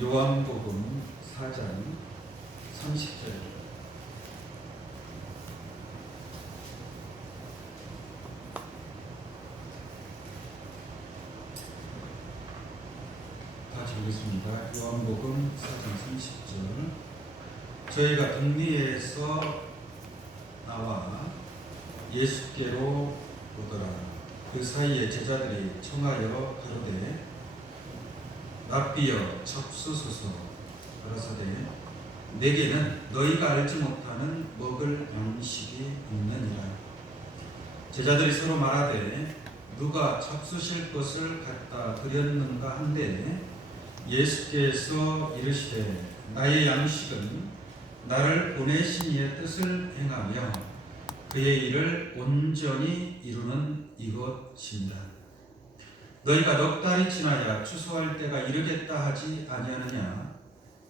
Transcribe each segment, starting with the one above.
요한복음 4장 30절. 같이 보겠습니다. 요한복음 4장 30절. 저희가 동리에서 나와 예수께로 오더라. 그 사이에 제자들이 청하여 가로되 랍비여 첩수소서 가라사대 내게는 너희가 알지 못하는 먹을 양식이 있느니라. 제자들이 서로 말하되 누가 잡수실 것을 갖다 드렸는가 한데 예수께서 이르시되 나의 양식은 나를 보내신 이의 뜻을 행하며 그의 일을 온전히 이루는 이것입니다. 너희가 넉 달이 지나야 추수할 때가 이르겠다 하지 아니하느냐.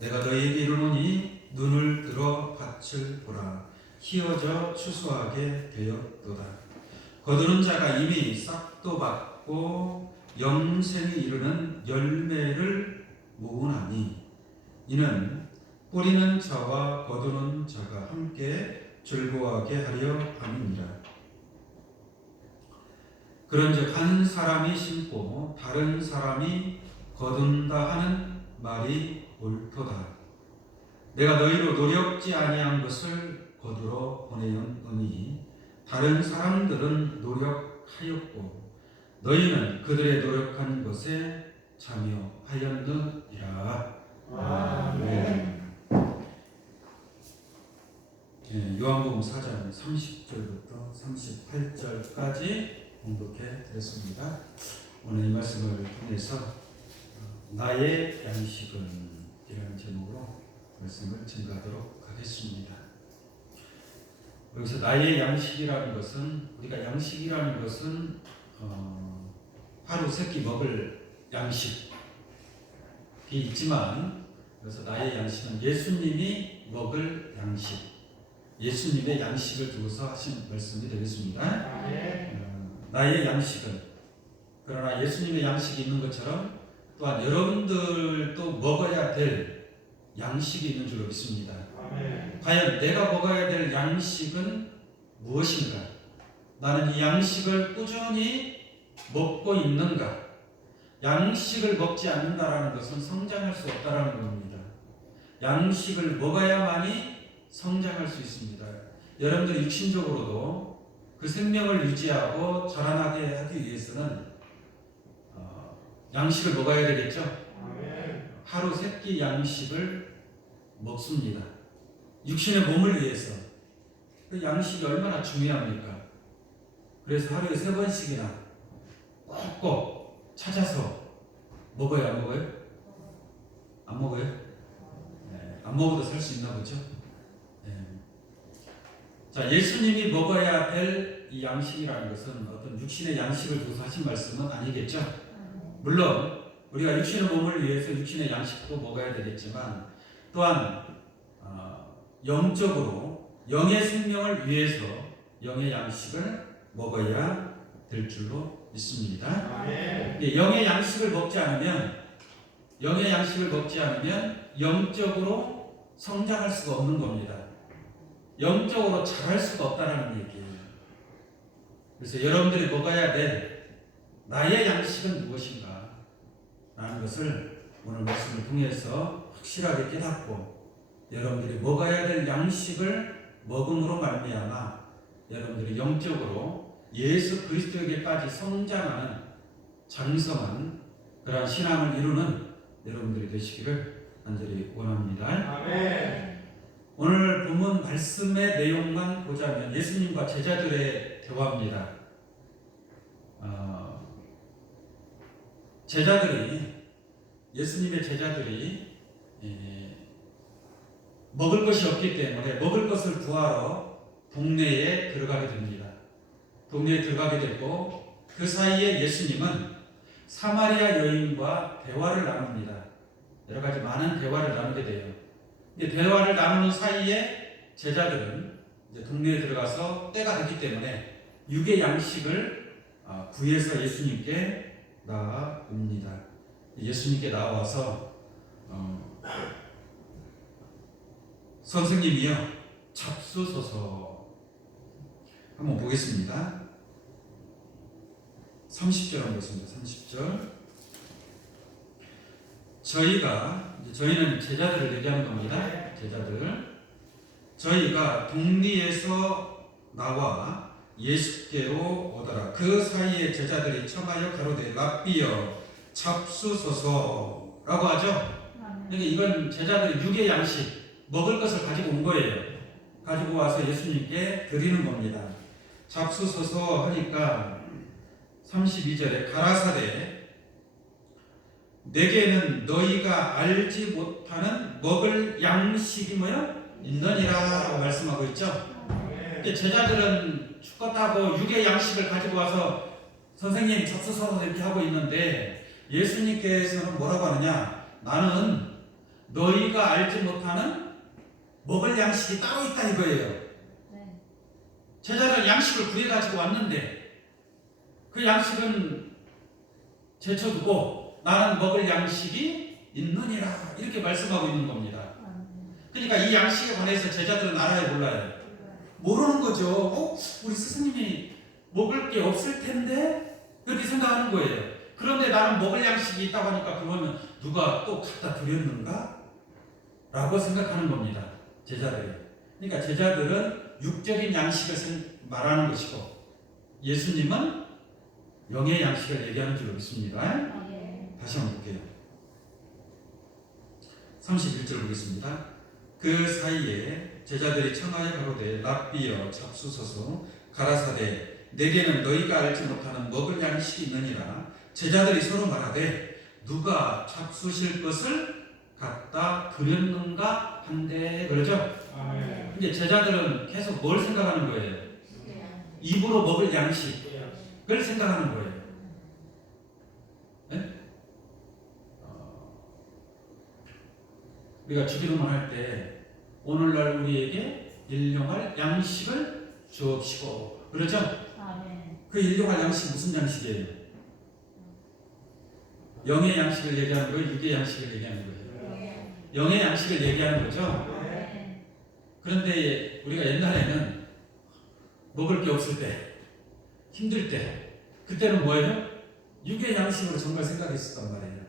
내가 너희에게 이르노니 눈을 들어 밭을 보라. 희어져 추수하게 되었도다. 거두는 자가 이미 싹도 받고 영생이 이르는 열매를 모으나니 이는 뿌리는 자와 거두는 자가 함께 즐거워하게 하려 함이니라. 그런즉 한 사람이 심고 다른 사람이 거둔다 하는 말이 옳도다. 내가 너희로 노력지 아니한 것을 거두러 보내었노니 다른 사람들은 노력하였고 너희는 그들의 노력한 것에 참여하였느니라. 아멘. 요한복음 4장 30절부터 38절까지 공독해 드렸습니다. 오늘 이 말씀을 통해서 나의 양식은 이라는 제목으로 말씀을 증거하도록 하겠습니다. 여기서 나의 양식이라는 것은 우리가 양식이라는 것은 하루 세끼 먹을 양식이 있지만 그래서 나의 양식은 예수님이 먹을 양식, 예수님의 양식을 두고서 하신 말씀이 되겠습니다. 나의 양식은 그러나 예수님의 양식이 있는 것처럼 또한 여러분들도 먹어야 될 양식이 있는 줄로 믿습니다. 과연 내가 먹어야 될 양식은 무엇인가? 나는 이 양식을 꾸준히 먹고 있는가? 양식을 먹지 않는다라는 것은 성장할 수 없다라는 겁니다. 양식을 먹어야만이 성장할 수 있습니다. 여러분들이 육신적으로도 그 생명을 유지하고 자라나게 하기 위해서는 양식을 먹어야 되겠죠? 하루 세 끼 양식을 먹습니다. 육신의 몸을 위해서. 그 양식이 얼마나 중요합니까? 그래서 하루에 3번씩이나 꼭꼭 찾아서 먹어요, 안 먹어요? 안 먹어요? 네, 안 먹어도 살 수 있나 보죠? 네. 자, 예수님이 먹어야 될 이 양식이라는 것은 어떤 육신의 양식을 두고 하신 말씀은 아니겠죠? 물론 우리가 육신의 몸을 위해서 육신의 양식도 먹어야 되겠지만 또한 영적으로 영의 생명을 위해서 영의 양식을 먹어야 될 줄로 믿습니다. 영의 양식을 먹지 않으면 영적으로 성장할 수가 없는 겁니다. 영적으로 자랄 수가 없다는 얘기예요. 그래서 여러분들이 먹어야 될 나의 양식은 무엇인가? 라는 것을 오늘 말씀을 통해서 확실하게 깨닫고 여러분들이 먹어야 될 양식을 먹음으로 말미암아 여러분들이 영적으로 예수 그리스도에게까지 성장하는 장성한 그러한 신앙을 이루는 여러분들이 되시기를 간절히 원합니다. 아멘. 오늘 본문 말씀의 내용만 보자면 예수님과 제자들의 대화입니다. 예수님의 제자들이 먹을 것이 없기 때문에 먹을 것을 구하러 동네에 들어가게 됩니다. 동네에 들어가게 되고 그 사이에 예수님은 사마리아 여인과 대화를 나눕니다. 여러 가지 많은 대화를 나누게 돼요. 대화를 나누는 사이에 제자들은 이제 동네에 들어가서 때가 됐기 때문에 육의 양식을 구해서 예수님께 나아옵니다. 예수님께 나와서 선생님이여 잡수소서. 한번 보겠습니다. 30절 한번 보겠습니다. 30절. 저희는 제자들을 얘기하는 겁니다. 제자들. 저희가 동리에서 나와 예수께로 오더라. 그 사이에 제자들이 청하여 가로되 랍비여 잡수소서라고 하죠. 그러니까 이건 제자들이 육의 양식 먹을 것을 가지고 온 거예요. 가지고 와서 예수님께 드리는 겁니다. 잡수소서 하니까 32절에 가라사대 내게는 너희가 알지 못하는 먹을 양식이 뭐요? 있느니라 라고 말씀하고 있죠. 제자들은 죽었다고 육의 양식을 가지고 와서 선생님 잡수소서 이렇게 하고 있는데 예수님께서는 뭐라고 하느냐? 나는 너희가 알지 못하는 먹을 양식이 따로 있다 이거예요. 제자들 양식을 구해가지고 왔는데 그 양식은 제쳐두고 나는 먹을 양식이 있느니라 이렇게 말씀하고 있는 겁니다. 그러니까 이 양식에 관해서 제자들은 알아요 몰라요? 모르는 거죠. 우리 스승님이 먹을 게 없을 텐데 이렇게 생각하는 거예요. 그런데 나는 먹을 양식이 있다고 하니까 그러면 누가 또 갖다 드렸는가? 라고 생각하는 겁니다. 제자들이. 그러니까 제자들은 육적인 양식을 말하는 것이고 예수님은 영의 양식을 얘기하는 줄 믿습니다. 다시 한번 볼게요. 31절 보겠습니다. 그 사이에 제자들이 청하여 가로되 랍비여 잡수소서 가라사대 내게는 너희가 알지 못하는 먹을 양식이 있느니라. 제자들이 서로 말하되 누가 잡수실 것을 갖다 드렸는가 한데 그러죠. 이제 제자들은 계속 뭘 생각하는 거예요? 입으로 먹을 양식을 생각하는 거예요. 네? 우리가 주기도문 할 때 오늘날 우리에게 일용할 양식을 주옵시고 그러죠? 그 일용할 양식 무슨 양식이에요? 영의 양식을 얘기하는 거예요? 육의 양식을 얘기하는 거예요? 영의 양식을 얘기하는 거죠? 그런데 우리가 옛날에는 먹을 게 없을 때, 힘들 때, 그때는 뭐예요? 육의 양식으로 정말 생각했었단 말이에요.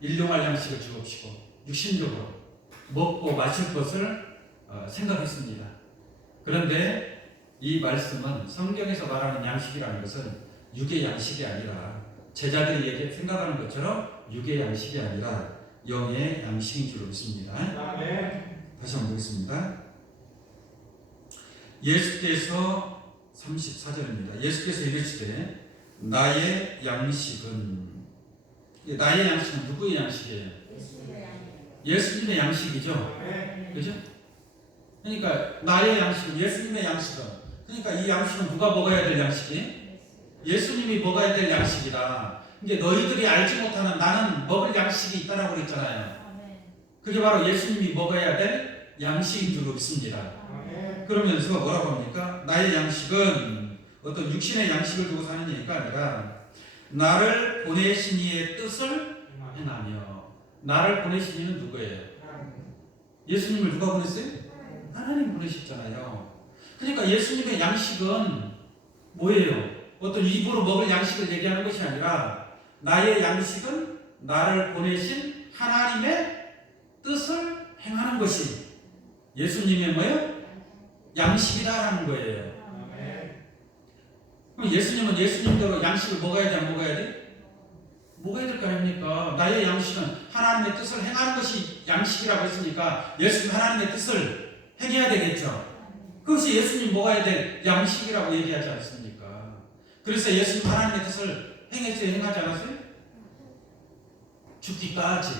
일용할 양식을 주옵시고 육신적으로 먹고 마실 것을 생각했습니다. 그런데 이 말씀은 성경에서 말하는 양식이라는 것은 육의 양식이 아니라 제자들이 생각하는 것처럼 육의 양식이 아니라 영의 양식인 줄 믿습니다. 다시 한번 보겠습니다. 예수께서 34절입니다. 예수께서 이르시되 나의 양식은 누구의 양식이에요? 예수님의 양식이죠. 그죠? 그러니까 나의 양식은 예수님의 양식은 그러니까 이 양식은 누가 먹어야 될 양식이? 예수님이 먹어야 될 양식이다. 이게 너희들이 알지 못하는 나는 먹을 양식이 있다라고 그랬잖아요. 그게 바로 예수님이 먹어야 될 양식인 줄 믿습니다. 그러면서 뭐라고 합니까? 나의 양식은 어떤 육신의 양식을 두고 사는 얘기가 아니라 나를 보내신 이의 뜻을 행하며. 나를 보내신 이는 누구예요? 예수님을 누가 보냈어요? 하나님 보내셨잖아요. 그러니까 예수님의 양식은 뭐예요? 어떤 입으로 먹을 양식을 얘기하는 것이 아니라 나의 양식은 나를 보내신 하나님의 뜻을 행하는 것이 예수님의 뭐예요? 양식이다라는 거예요. 그럼 예수님은 예수님대로 양식을 먹어야 돼, 안 먹어야 돼? 먹어야 될 거 아닙니까? 나의 양식은 하나님의 뜻을 행하는 것이 양식이라고 했으니까 예수님 하나님의 뜻을 행해야 되겠죠. 그것이 예수님 먹어야 될 양식이라고 얘기하지 않습니까? 그래서 예수님 하나님의 뜻을 행했어요, 행하지 않았어요? 죽기까지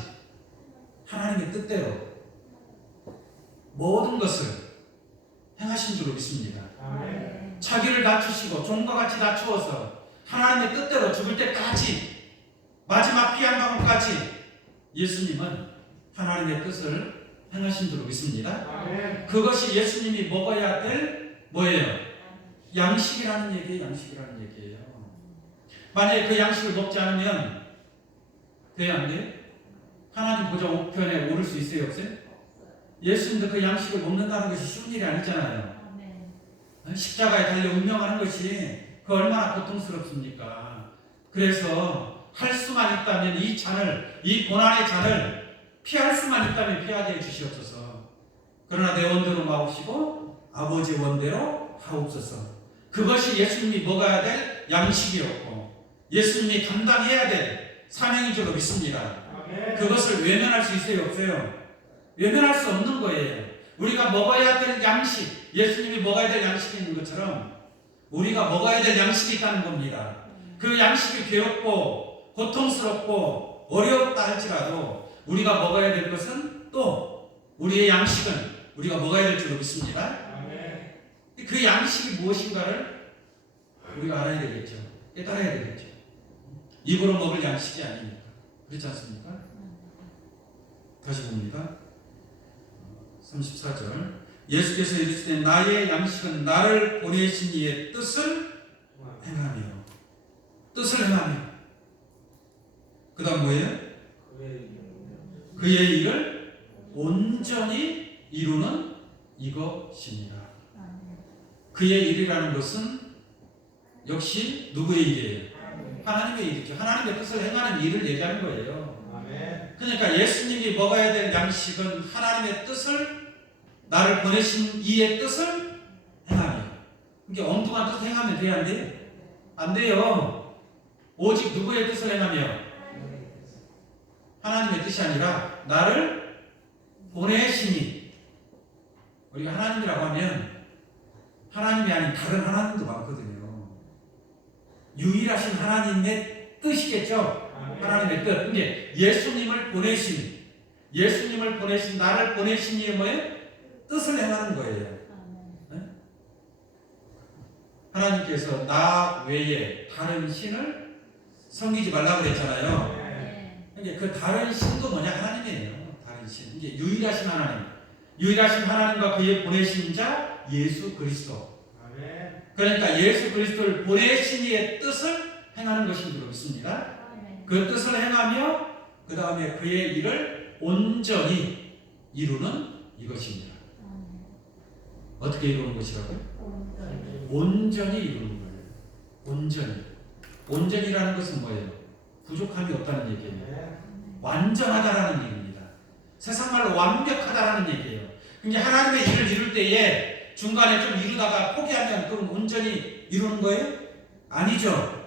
하나님의 뜻대로 모든 것을 행하신 줄로 믿습니다. 자기를 낮추시고 종과 같이 낮추어서 하나님의 뜻대로 죽을 때까지 마지막 피 한 방울까지 예수님은 하나님의 뜻을 행하신 줄로 믿습니다. 그것이 예수님이 먹어야 될 뭐예요? 양식이라는 얘기예요. 양식이라는 얘기예요. 만약에 그 양식을 먹지 않으면 돼요, 안 돼요? 하나님 보좌 우편에 오를 수 있어요, 없어요? 예수님도 그 양식을 먹는다는 것이 쉬운 일이 아니잖아요. 십자가에 달려 운명하는 것이 그 얼마나 고통스럽습니까? 그래서 할 수만 있다면 이 잔을, 이 고난의 잔을 피할 수만 있다면 피하게 해주시옵소서. 그러나 내 원대로 마옵시고 아버지 원대로 하옵소서. 그것이 예수님이 먹어야 될 양식이었고 예수님이 감당해야 될 사명인 줄로 믿습니다. 그것을 외면할 수 있어요, 없어요? 외면할 수 없는 거예요. 우리가 먹어야 될 양식, 예수님이 먹어야 될 양식이 있는 것처럼 우리가 먹어야 될 양식이 있다는 겁니다. 그 양식이 괴롭고 고통스럽고 어렵다 할지라도 우리가 먹어야 될 것은 또 우리의 양식은 우리가 먹어야 될 줄로 믿습니다. 그 양식이 무엇인가를 우리가 알아야 되겠죠. 깨달아야 되겠죠. 입으로 먹을 양식이 아니니까. 그렇지 않습니까? 다시 봅니다. 34절 예수께서 이르시되 나의 양식은 나를 보내신 이의 뜻을 행하며 그 다음 뭐예요? 그의 일을 온전히 이루는 이것입니다. 그의 일이라는 것은 역시 누구의 일이에요? 하나님의 일이죠. 하나님의 뜻을 행하는 일을 얘기하는 거예요. 그러니까 예수님이 먹어야 될 양식은 하나님의 뜻을, 나를 보내신 이의 뜻을 행하며. 그러니까 엉뚱한 뜻을 행하면 돼야 안 돼요? 안 돼요. 오직 누구의 뜻을 행하며? 하나님의 뜻이 아니라 나를 보내시니. 우리가 하나님이라고 하면 하나님이 아닌 다른 하나님도 많거든요. 유일하신 하나님의 뜻이겠죠. 하나님의 뜻. 근데 예수님을 보내신 나를 보내신 이의 뭐예요? 뜻을 행하는 거예요. 네? 하나님께서 나 외에 다른 신을 섬기지 말라고 그랬잖아요. 그러니까 그 다른 신도 뭐냐? 하나님이에요. 다른 신. 이게 유일하신 하나님과 그의 보내신 자 예수 그리스도. 그러니까 예수 그리스도를 보내신 이의 뜻을 행하는 것인 줄 믿습니다. 그 뜻을 행하며 그 다음에 그의 일을 온전히 이루는 이것입니다. 어떻게 이루는 것이라고요? 온전히 이루는 거예요. 온전이라는 것은 뭐예요? 부족함이 없다는 얘기예요. 완전하다라는 얘기입니다. 세상말로 완벽하다라는 얘기예요. 그러니까 하나님의 일을 이룰 때에 중간에 좀 이루다가 포기하면 그럼 온전히 이루는 거예요? 아니죠.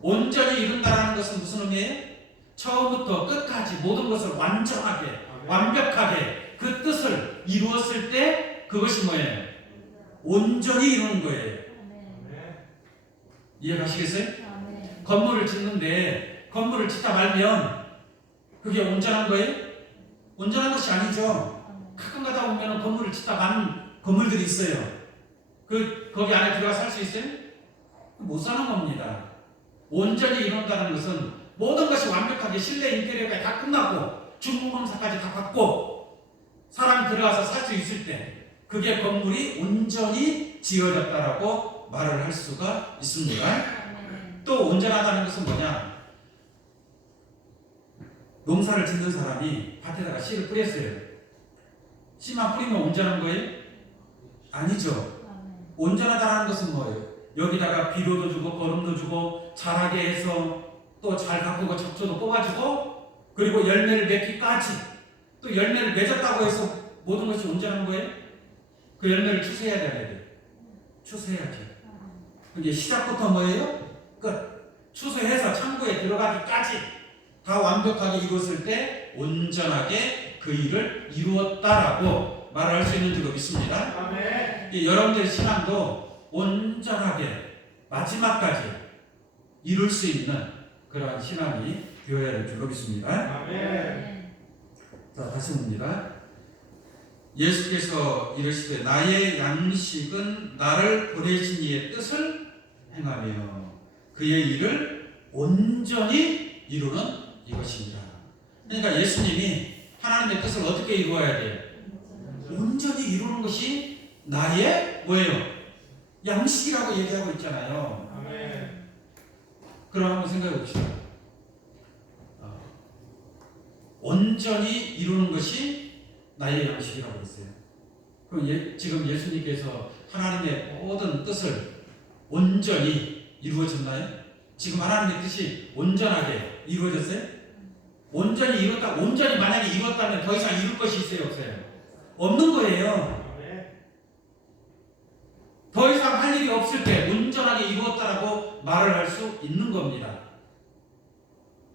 온전히 이룬다라는 것은 무슨 의미예요? 처음부터 끝까지 모든 것을 완전하게, 완벽하게 그 뜻을 이루었을 때 그것이 뭐예요? 온전히 이루는 거예요. 이해가시겠어요? 건물을 짓는데 건물을 짓다 말면 그게 온전한 거예요? 온전한 것이 아니죠. 가끔 가다 보면 건물을 짓다 마는 건물들이 있어요. 거기 안에 들어가 살 수 있어요? 못 사는 겁니다. 온전히 이룬다는 것은 모든 것이 완벽하게 실내 인테리어까지 다 끝나고 중공검사까지 다 받고 사람이 들어가서 살 수 있을 때 그게 건물이 온전히 지어졌다라고 말을 할 수가 있습니다. 또 온전하다는 것은 뭐냐? 농사를 짓는 사람이 밭에다가 씨를 뿌렸어요. 씨만 뿌리면 온전한 거예요? 아니죠. 온전하다는 것은 뭐예요? 여기다가 비료도 주고 거름도 주고 자라게 해서 또 잘 가꾸고 잡초도 뽑아주고 그리고 열매를 맺기까지 또 열매를 맺었다고 해서 모든 것이 온전한 거예요? 그 열매를 추수해야 돼요. 추수해야죠. 이게 시작부터 뭐예요? 끝. 추수해서 창고에 들어가기까지 다 완벽하게 이루었을 때 온전하게 그 일을 이루었다라고 말할 수 있는 줄로 믿습니다. 여러분들의 신앙도 온전하게 마지막까지 이룰 수 있는 그러한 신앙이 되어야 될 줄로 믿습니다. 자, 다시 봅니다. 예수께서 이르시되 나의 양식은 나를 보내신 이의 뜻을 행하며 그의 일을 온전히 이루는 이것입니다. 그러니까 예수님이 하나님의 뜻을 어떻게 이루어야 돼요? 온전히 이루는 것이 나의 뭐예요? 양식이라고 얘기하고 있잖아요. 그럼 한번 생각해 봅시다. 온전히 이루는 것이 나의 양식이라고 했어요. 그럼 지금 예수님께서 하나님의 모든 뜻을 온전히 이루어졌나요? 지금 하나님의 뜻이 온전하게 이루어졌어요? 온전히 이뤘다. 온전히 만약에 이뤘다면 더 이상 이룰 것이 있어요, 없어요? 없는 거예요. 더 이상 할 일이 없을 때 온전하게 이루었다라고 말을 할 수 있는 겁니다.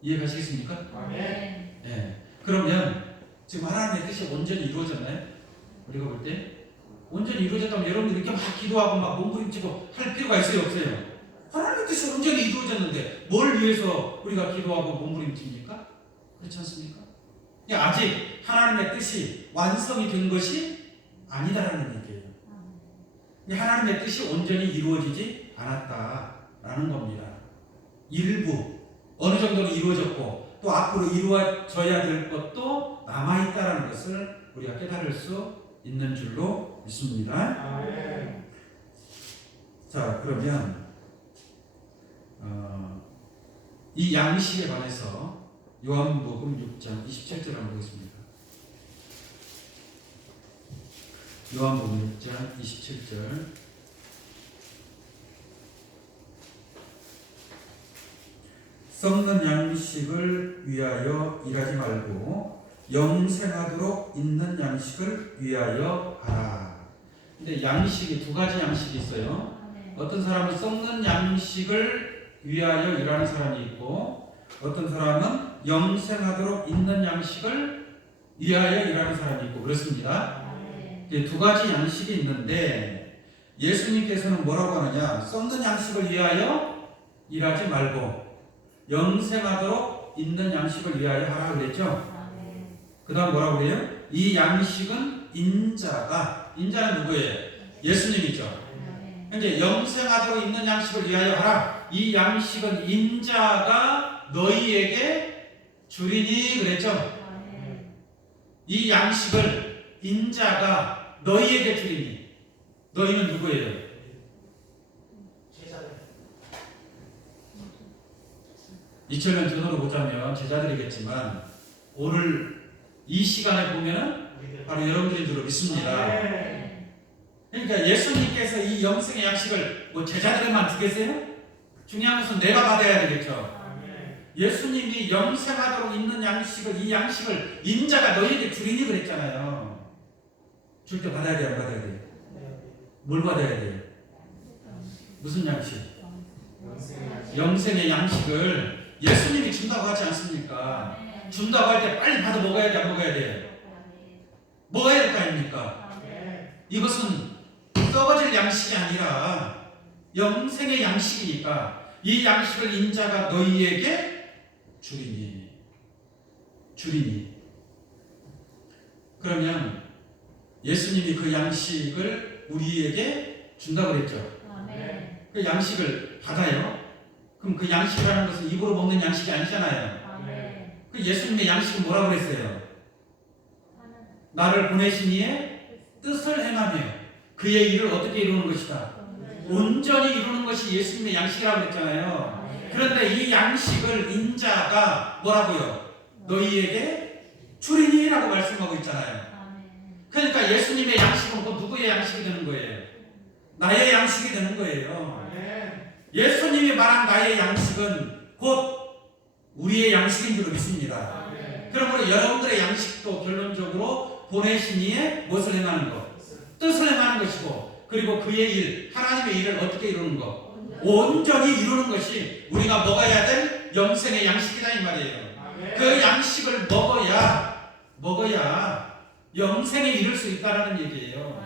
이해가시겠습니까? 네. 그러면 지금 하나님의 뜻이 온전히 이루어졌나요? 우리가 볼 때 온전히 이루어졌다면 여러분들이 이렇게 막 기도하고 막 몸부림치고 할 필요가 있어요, 없어요? 하나님의 뜻이 온전히 이루어졌는데 뭘 위해서 우리가 기도하고 몸부림칩니까? 그렇지 않습니까? 아직 하나님의 뜻이 완성이 된 것이 아니다라는 얘기예요. 하나님의 뜻이 온전히 이루어지지 않았다라는 겁니다. 일부 어느 정도는 이루어졌고 또 앞으로 이루어져야 될 것도 남아있다라는 것을 우리가 깨달을 수 있는 줄로 믿습니다. 자, 그러면 이 양식에 관해서 요한복음 6장 27절 한번 보겠습니다. 요한복음 6장 27절. 썩는 양식을 위하여 일하지 말고 영생하도록 있는 양식을 위하여 하라. 근데 양식이 두 가지 양식이 있어요. 어떤 사람은 썩는 양식을 위하여 일하는 사람이 있고 어떤 사람은 영생하도록 있는 양식을 위하여 일하는 사람이 있고 그렇습니다. 두 가지 양식이 있는데 예수님께서는 뭐라고 하느냐? 썩는 양식을 위하여 일하지 말고 영생하도록 있는 양식을 위하여 하라 그랬죠? 그 다음 뭐라고 그래요? 이 양식은 인자가, 인자는 누구예요? 예수님이죠. 이제 영생하도록 있는 양식을 위하여 하라. 이 양식은 인자가 너희에게 주리니 그랬죠? 이 양식을 인자가 너희에게 주리니. 너희는 누구예요? 제자들. 이처럼 전으로 보자면 제자들이겠지만 오늘 이 시간에 보면 바로 여러분들인 줄 믿습니다. 그러니까 예수님께서 이 영생의 양식을 뭐 제자들에만 주겠어요? 중요한 것은 내가 받아야 되겠죠. 예수님이 영생하도록 있는 양식을, 이 양식을 인자가 너희에게 주리니 그랬잖아요. 줄 때 받아야 돼요, 안 받아야 돼요? 뭘 받아야 돼요? 무슨 양식? 영생의 양식을 예수님이 준다고 하지 않습니까? 준다고 할 때 빨리 받아 먹어야 돼, 안 먹어야 돼요? 먹어야 될 거 아닙니까? 이것은 썩어질 양식이 아니라 영생의 양식이니까 이 양식을 인자가 너희에게 주리니. 그러면 예수님이 그 양식을 우리에게 준다고 그랬죠. 그 양식을 받아요. 그럼 그 양식이라는 것은 입으로 먹는 양식이 아니잖아요. 그 예수님의 양식은 뭐라고 그랬어요? 나를 보내신 이의 뜻을 행하며 그의 일을 어떻게 이루는 것이다? 온전히 이루는 것이 예수님의 양식이라고 그랬잖아요. 그런데 이 양식을 인자가 뭐라고요? 너희에게 주리니라고 말씀하고 있잖아요. 그러니까 예수님의 양식은 곧 누구의 양식이 되는 거예요? 나의 양식이 되는 거예요. 예수님이 말한 나의 양식은 곧 우리의 양식인 줄 믿습니다. 그러므로 여러분들의 양식도 결론적으로 보내신 이의 무엇을 행하는 것? 뜻을 행하는 것이고 그리고 그의 일, 하나님의 일을 어떻게 이루는 것? 온전히 이루는 것이 우리가 먹어야 될 영생의 양식이다 이 말이에요. 그 양식을 먹어야 영생에 이를 수 있다는 얘기예요.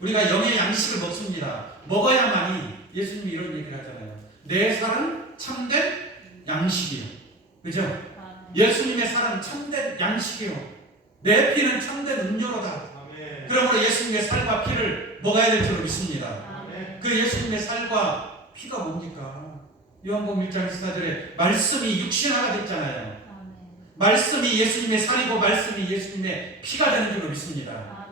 우리가 영의 양식을 먹습니다. 먹어야만이 예수님이 이런 얘기를 하잖아요. 내 살은 참된 양식이요. 그죠? 예수님의 살은 참된 양식이요. 내 피는 참된 음료로다. 그러므로 예수님의 살과 피를 먹어야 될 줄 믿습니다. 그 예수님의 살과 피가 뭡니까? 요한복음 1장 14절에 말씀이 육신화가 됐잖아요. 말씀이 예수님의 살이고 말씀이 예수님의 피가 되는 줄로 믿습니다.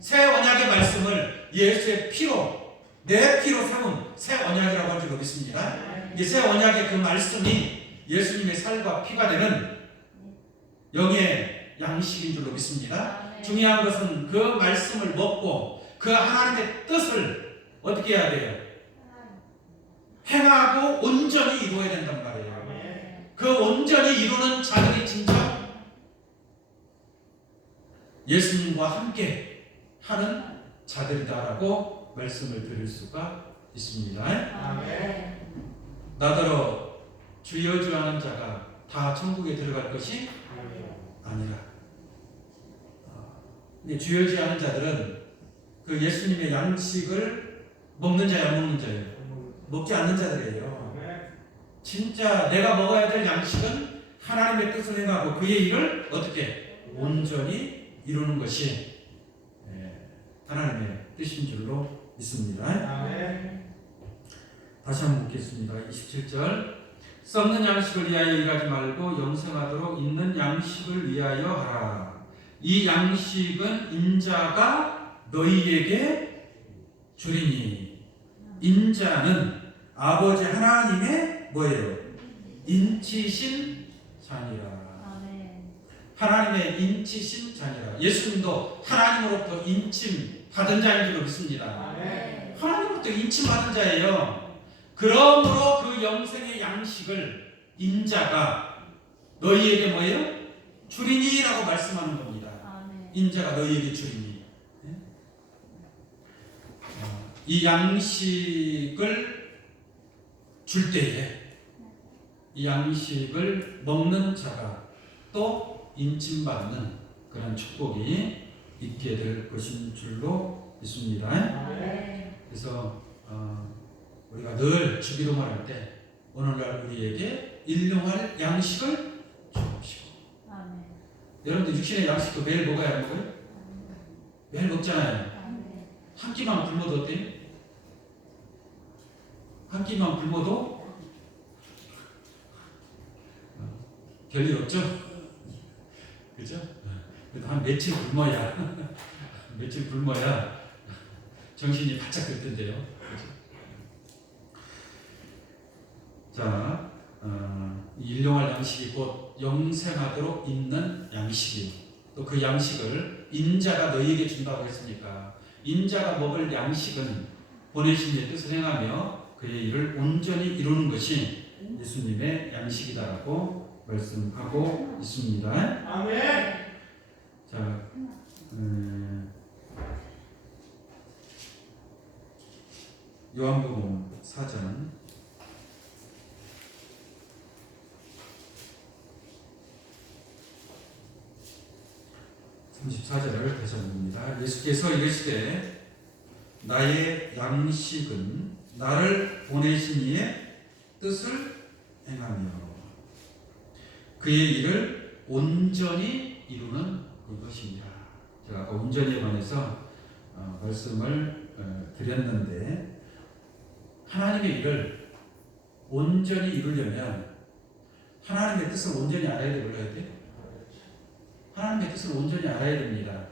새 언약의 말씀을 예수의 피로 내 피로 세운 새 언약이라고 할 줄로 믿습니다. 이 새 언약의 그 말씀이 예수님의 살과 피가 되는 영의 양식인 줄로 믿습니다. 중요한 것은 그 말씀을 먹고 그 하나님의 뜻을 어떻게 해야 돼요? 행하고 온전히 이루어야 된단 말이에요. 그 온전히 이루는 자들이 진짜 예수님과 함께 하는 자들이다라고 말씀을 드릴 수가 있습니다. 나더러 주여 주 하는 자가 다 천국에 들어갈 것이 아니라. 근데 주여 주 하는 자들은 그 예수님의 양식을 먹는 자야, 안 먹는 자예요? 먹지 않는 자들이에요. 진짜 내가 먹어야 될 양식은 하나님의 뜻을 행하고 그의 일을 어떻게 온전히 이루는 것이 하나님의 뜻인 줄로 믿습니다. 다시 한번 묻겠습니다. 27절 썩는 양식을 위하여 일하지 말고 영생하도록 있는 양식을 위하여 하라. 이 양식은 인자가 너희에게 주리니. 인자는 아버지 하나님의 뭐예요? 인치신 자니라. 하나님의 인치신 자니라. 예수님도 하나님으로부터 인침 받은 자인 줄 믿습니다. 하나님으로부터 인침 받은 자예요. 그러므로 그 영생의 양식을 인자가 너희에게 뭐예요? 주리니라고 말씀하는 겁니다. 인자가 너희에게 주리니. 이 양식을 줄 때에 이 양식을 먹는 자가 또 인침받는 그런 축복이 있게 될 것인 줄로 믿습니다. 그래서 우리가 늘 주기도만 할 때 오늘날 우리에게 일용할 양식을 주옵시고. 여러분들 육신의 양식도 매일 먹어야 하는 거예요? 매일 먹잖아요. 한 끼만 굶어도 어때요? 한 끼만 굶어도 별일 없죠? 그죠? 그래도 한 며칠 굶어야 며칠 굶어야 정신이 바짝 들 텐데요. 그죠? 자, 일용할 양식이 곧 영생하도록 있는 양식이요. 또 그 양식을 인자가 너희에게 준다고 했으니까 인자가 먹을 양식은 보내신 이의 뜻을 행하며 그의 일을 온전히 이루는 것이 예수님의 양식이다라고 말씀하고 있습니다. 아멘. 자, 요한복음 4장 34절을 다시 봅니다. 예수께서 이르시되 나의 양식은 나를 보내신 이의 뜻을 행하며 그의 일을 온전히 이루는 이것입니다. 제가 아까 온전히에 관해서 말씀을 드렸는데 하나님의 일을 온전히 이루려면 하나님의 뜻을 온전히 알아야 돼, 몰라야 돼? 하나님의 뜻을 온전히 알아야 됩니다.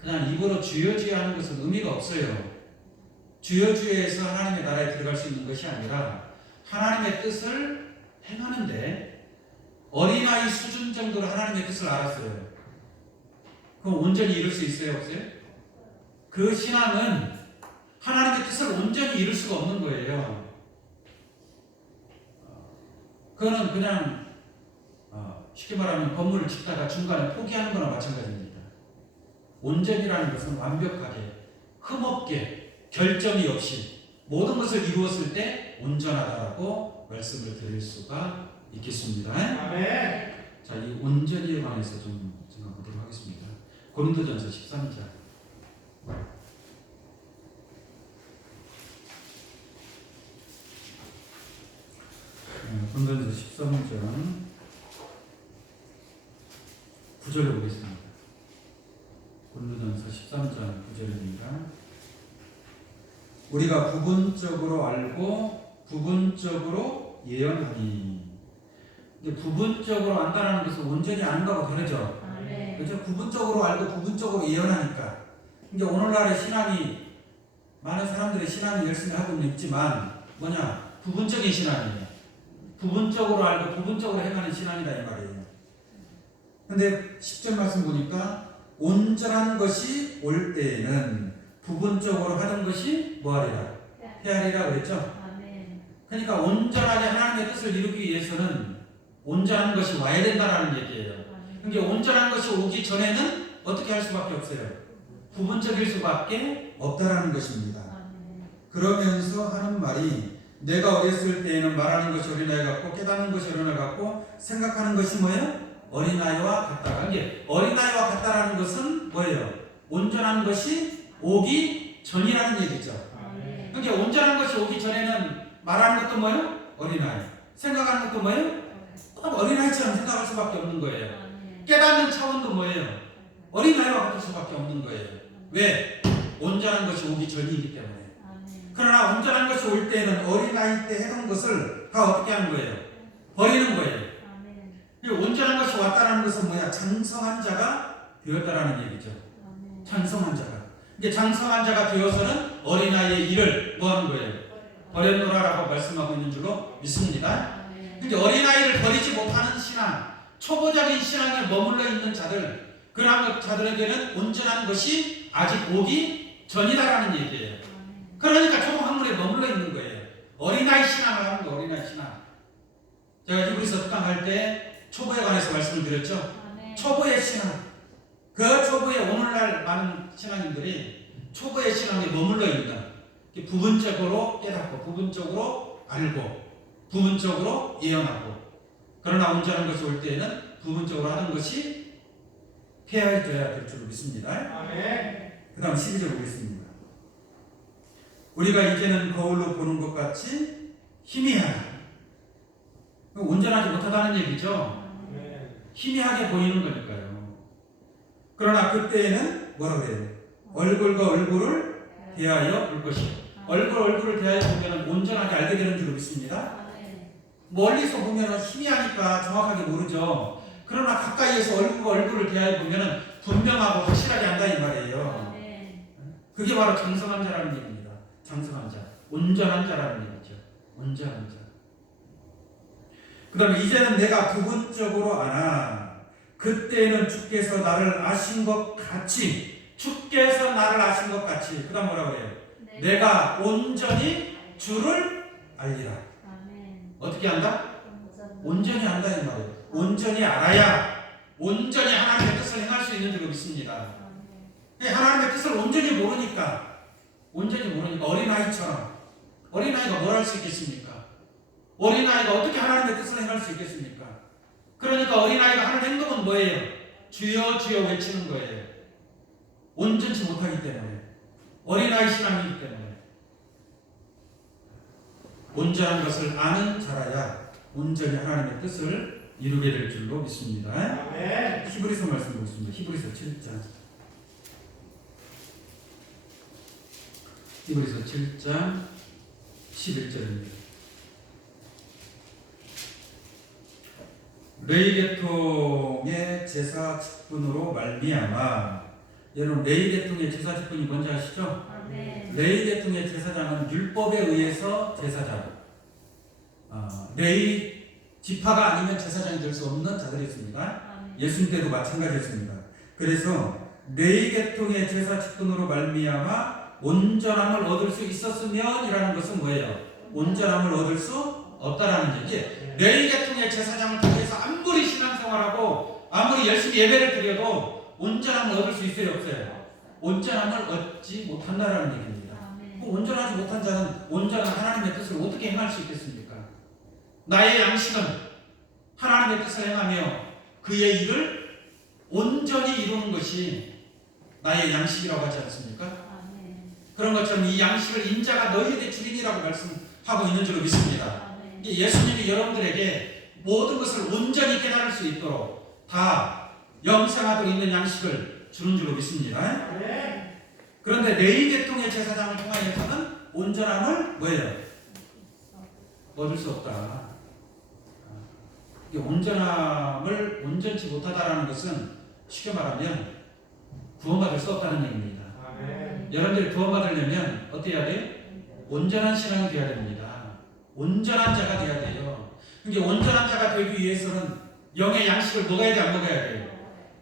그냥 입으로 주여 주여 하는 것은 의미가 없어요. 주여 주여에서 하나님의 나라에 들어갈 수 있는 것이 아니라 하나님의 뜻을 행하는데 어린아이 수준 정도로 하나님의 뜻을 알았어요. 그럼 온전히 이룰 수 있어요, 없어요? 그 신앙은 하나님의 뜻을 온전히 이룰 수가 없는 거예요. 그거는 그냥 쉽게 말하면 건물을 짓다가 중간에 포기하는 거나 마찬가지입니다. 온전이라는 것은 완벽하게 흠없게 결점이 없이 모든 것을 이루었을 때 온전하다라고 말씀을 드릴 수가 있겠습니다. 아멘. 자, 이 온전히에 관해서 좀 생각하도록 하겠습니다. 고린도전서 13장. 고린도전서 13장 9절을 보겠습니다. 고린도전서 13장 9절입니다. 우리가 부분적으로 알고 부분적으로 예언하니. 근데 부분적으로 안다는 것은 온전히 아는 거하고 다르죠. 그렇죠? 부분적으로 알고 부분적으로 예언하니까. 근데 오늘날의 신앙이 많은 사람들의 신앙을 열심히 하고 있지만 뭐냐? 부분적인 신앙이에요. 부분적으로 알고 부분적으로 행하는 신앙이다 이 말이에요. 근데 10절 말씀 보니까 온전한 것이 올 때에는 부분적으로 하는 것이 뭐하리라? 피하리라 그랬죠? 그러니까 온전하게 하나님의 뜻을 이루기 위해서는 온전한 것이 와야 된다는 얘기예요. 그러니까 온전한 것이 오기 전에는 어떻게 할 수밖에 없어요. 부분적일 수밖에 없다라는 것입니다. 그러면서 하는 말이 내가 어렸을 때에는 말하는 것이 어린아이 같고 깨닫는 것이 어린아이 같고 생각하는 것이 뭐예요? 어린아이와 같다. 이게 어린아이와 같다라는 것은 뭐예요? 온전한 것이 오기 전이라는 얘기죠. 그러니까 온전한 것이 오기 전에는 말하는 것도 뭐예요? 어린아이. 생각하는 것도 뭐예요? 꼭 어린아이처럼 생각할 수밖에 없는 거예요. 깨닫는 차원도 뭐예요? 어린아이와 같을 수밖에 없는 거예요. 왜? 온전한 것이 오기 전이기 때문에. 그러나 온전한 것이 올 때는 어린아이 때 해던 것을 다 어떻게 하는 거예요? 버리는 거예요. 온전한 것이 왔다는 것은 뭐야? 장성한 자가 되었다라는 얘기죠. 장성한 자가. 이게 장성한 자가 되어서는 어린아이의 일을 뭐 하는 거예요? 버렸노라라고 말씀하고 있는 줄로 믿습니다. 근데 어린아이를 버리지 못하는 신앙, 초보적인 신앙에 머물러 있는 자들, 그러한 자들에게는 온전한 것이 아직 오기 전이다라는 얘기예요. 그러니까 초보 학문에 머물러 있는 거예요. 어린아이 신앙을 하는 거, 어린아이 신앙. 제가 히브리서 특강할 때 초보에 관해서 말씀을 드렸죠. 초보의 신앙. 그 초보의 오늘날 많은 신앙인들이 초보의 신앙에 머물러 있는, 부분적으로 깨닫고 부분적으로 알고 부분적으로 예언하고, 그러나 온전한 것이 올 때에는 부분적으로 하는 것이 폐하되어야 될 줄로 믿습니다. 그 다음 12절 보겠습니다. 우리가 이제는 거울로 보는 것 같이 희미하게, 온전하지 못하다는 얘기죠. 희미하게 보이는 거니까요. 그러나 그때에는 뭐라 그래요? 얼굴과 얼굴을 대하여 볼 것이요. 얼굴을 대하여 보면 온전하게 알게 되는 줄로 믿습니다. 멀리서 보면 희미하니까 정확하게 모르죠. 그러나 가까이에서 얼굴과 얼굴을 대하여 보면 분명하고 확실하게 안다 이 말이에요. 그게 바로 장성한 자라는 얘기입니다. 장성한 자, 온전한 자라는 얘기죠. 온전한 자. 그 다음에 이제는 내가 부분적으로 아나 그때는 주께서 나를 아신 것 같이, 주께서 나를 아신 것 같이. 그 다음 뭐라 그래요? 내가 온전히 주를 알리라. 어떻게 안다? 온전히 안다 이 말이에요. 온전히 알아야 온전히 하나님의 뜻을 행할 수 있는 줄로 믿습니다. 하나님의 뜻을 온전히 모르니까 어린아이처럼, 어린아이가 뭘 할 수 있겠습니까? 어린아이가 어떻게 하나님의 뜻을 행할 수 있겠습니까? 그러니까 어린아이가 하는 행동은 뭐예요? 주여 주여 외치는 거예요. 온전치 못하기 때문에, 어린아이 신앙이기 때문에. 온전한 것을 아는 자라야 온전히 하나님의 뜻을 이루게 될 줄로 믿습니다. 히브리서 말씀 보겠습니다. 히브리서 7장. 히브리서 7장 11절입니다. 레위 계통의 제사 직분으로 말미암아. 여러분, 레위 계통의 제사 직분이 뭔지 아시죠? 레위 계통의 제사장은 율법에 의해서 제사장, 레위 지파가 아니면 제사장이 될 수 없는 자들이 있습니다. 예수님 때도 마찬가지였습니다. 그래서 레위 계통의 제사 직분으로 말미암아 온전함을 얻을 수 있었으면 이라는 것은 뭐예요? 온전함을 얻을 수 없다라는 얘기. 레위 계통의 제사장을 통해서 아무리 신앙생활하고 아무리 열심히 예배를 드려도 온전함을 얻을 수 있어요, 없어요? 온전함을 얻지 못한다라는 얘기입니다. 온전하지 못한 자는 온전한 하나님의 뜻을 어떻게 행할 수 있겠습니까? 나의 양식은 하나님의 뜻을 행하며 그의 일을 온전히 이루는 것이 나의 양식이라고 하지 않습니까? 그런 것처럼 이 양식을 인자가 너희에게 주리니라고 말씀하고 있는 줄로 믿습니다. 예수님이 여러분들에게 모든 것을 온전히 깨달을 수 있도록 다 영생하도록 있는 양식을 주는 줄로 믿습니다. 그런데 레위 계통의 제사장을 통하여서는 온전함을 뭐예요? 얻을 수 없다. 온전함을 온전치 못하다라는 것은 쉽게 말하면 구원받을 수 없다는 얘기입니다. 여러분들이 구원받으려면 어떻게 해야 돼요? 온전한 신앙이 되어야 됩니다. 온전한 자가 되어야 돼요. 그러니까 온전한 자가 되기 위해서는 영의 양식을 먹어야 돼, 안 먹어야 돼요?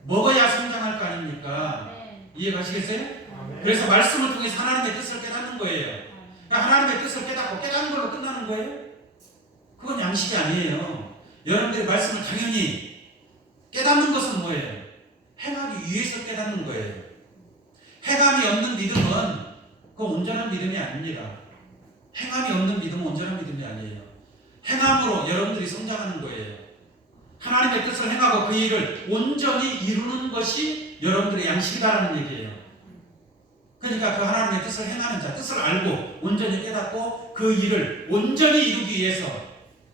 먹어야 성장할 거 아닙니까? 이해가시겠어요? 그래서 말씀을 통해서 하나님의 뜻을 깨닫는 거예요. 하나님의 뜻을 깨닫고 깨닫는 걸로 끝나는 거예요? 그건 양식이 아니에요. 여러분들이 말씀을 당연히 깨닫는 것은 뭐예요? 행하기 위해서 깨닫는 거예요. 행함이 없는 믿음은 그건 온전한 믿음이 아닙니다. 행함이 없는 믿음은 온전한 믿음이 아니에요. 행함으로 여러분들이 성장하는 거예요. 하나님의 뜻을 행하고 그 일을 온전히 이루는 것이 여러분들의 양식이다라는 얘기예요. 그러니까 그 하나님의 뜻을 행하는 자, 뜻을 알고 온전히 깨닫고 그 일을 온전히 이루기 위해서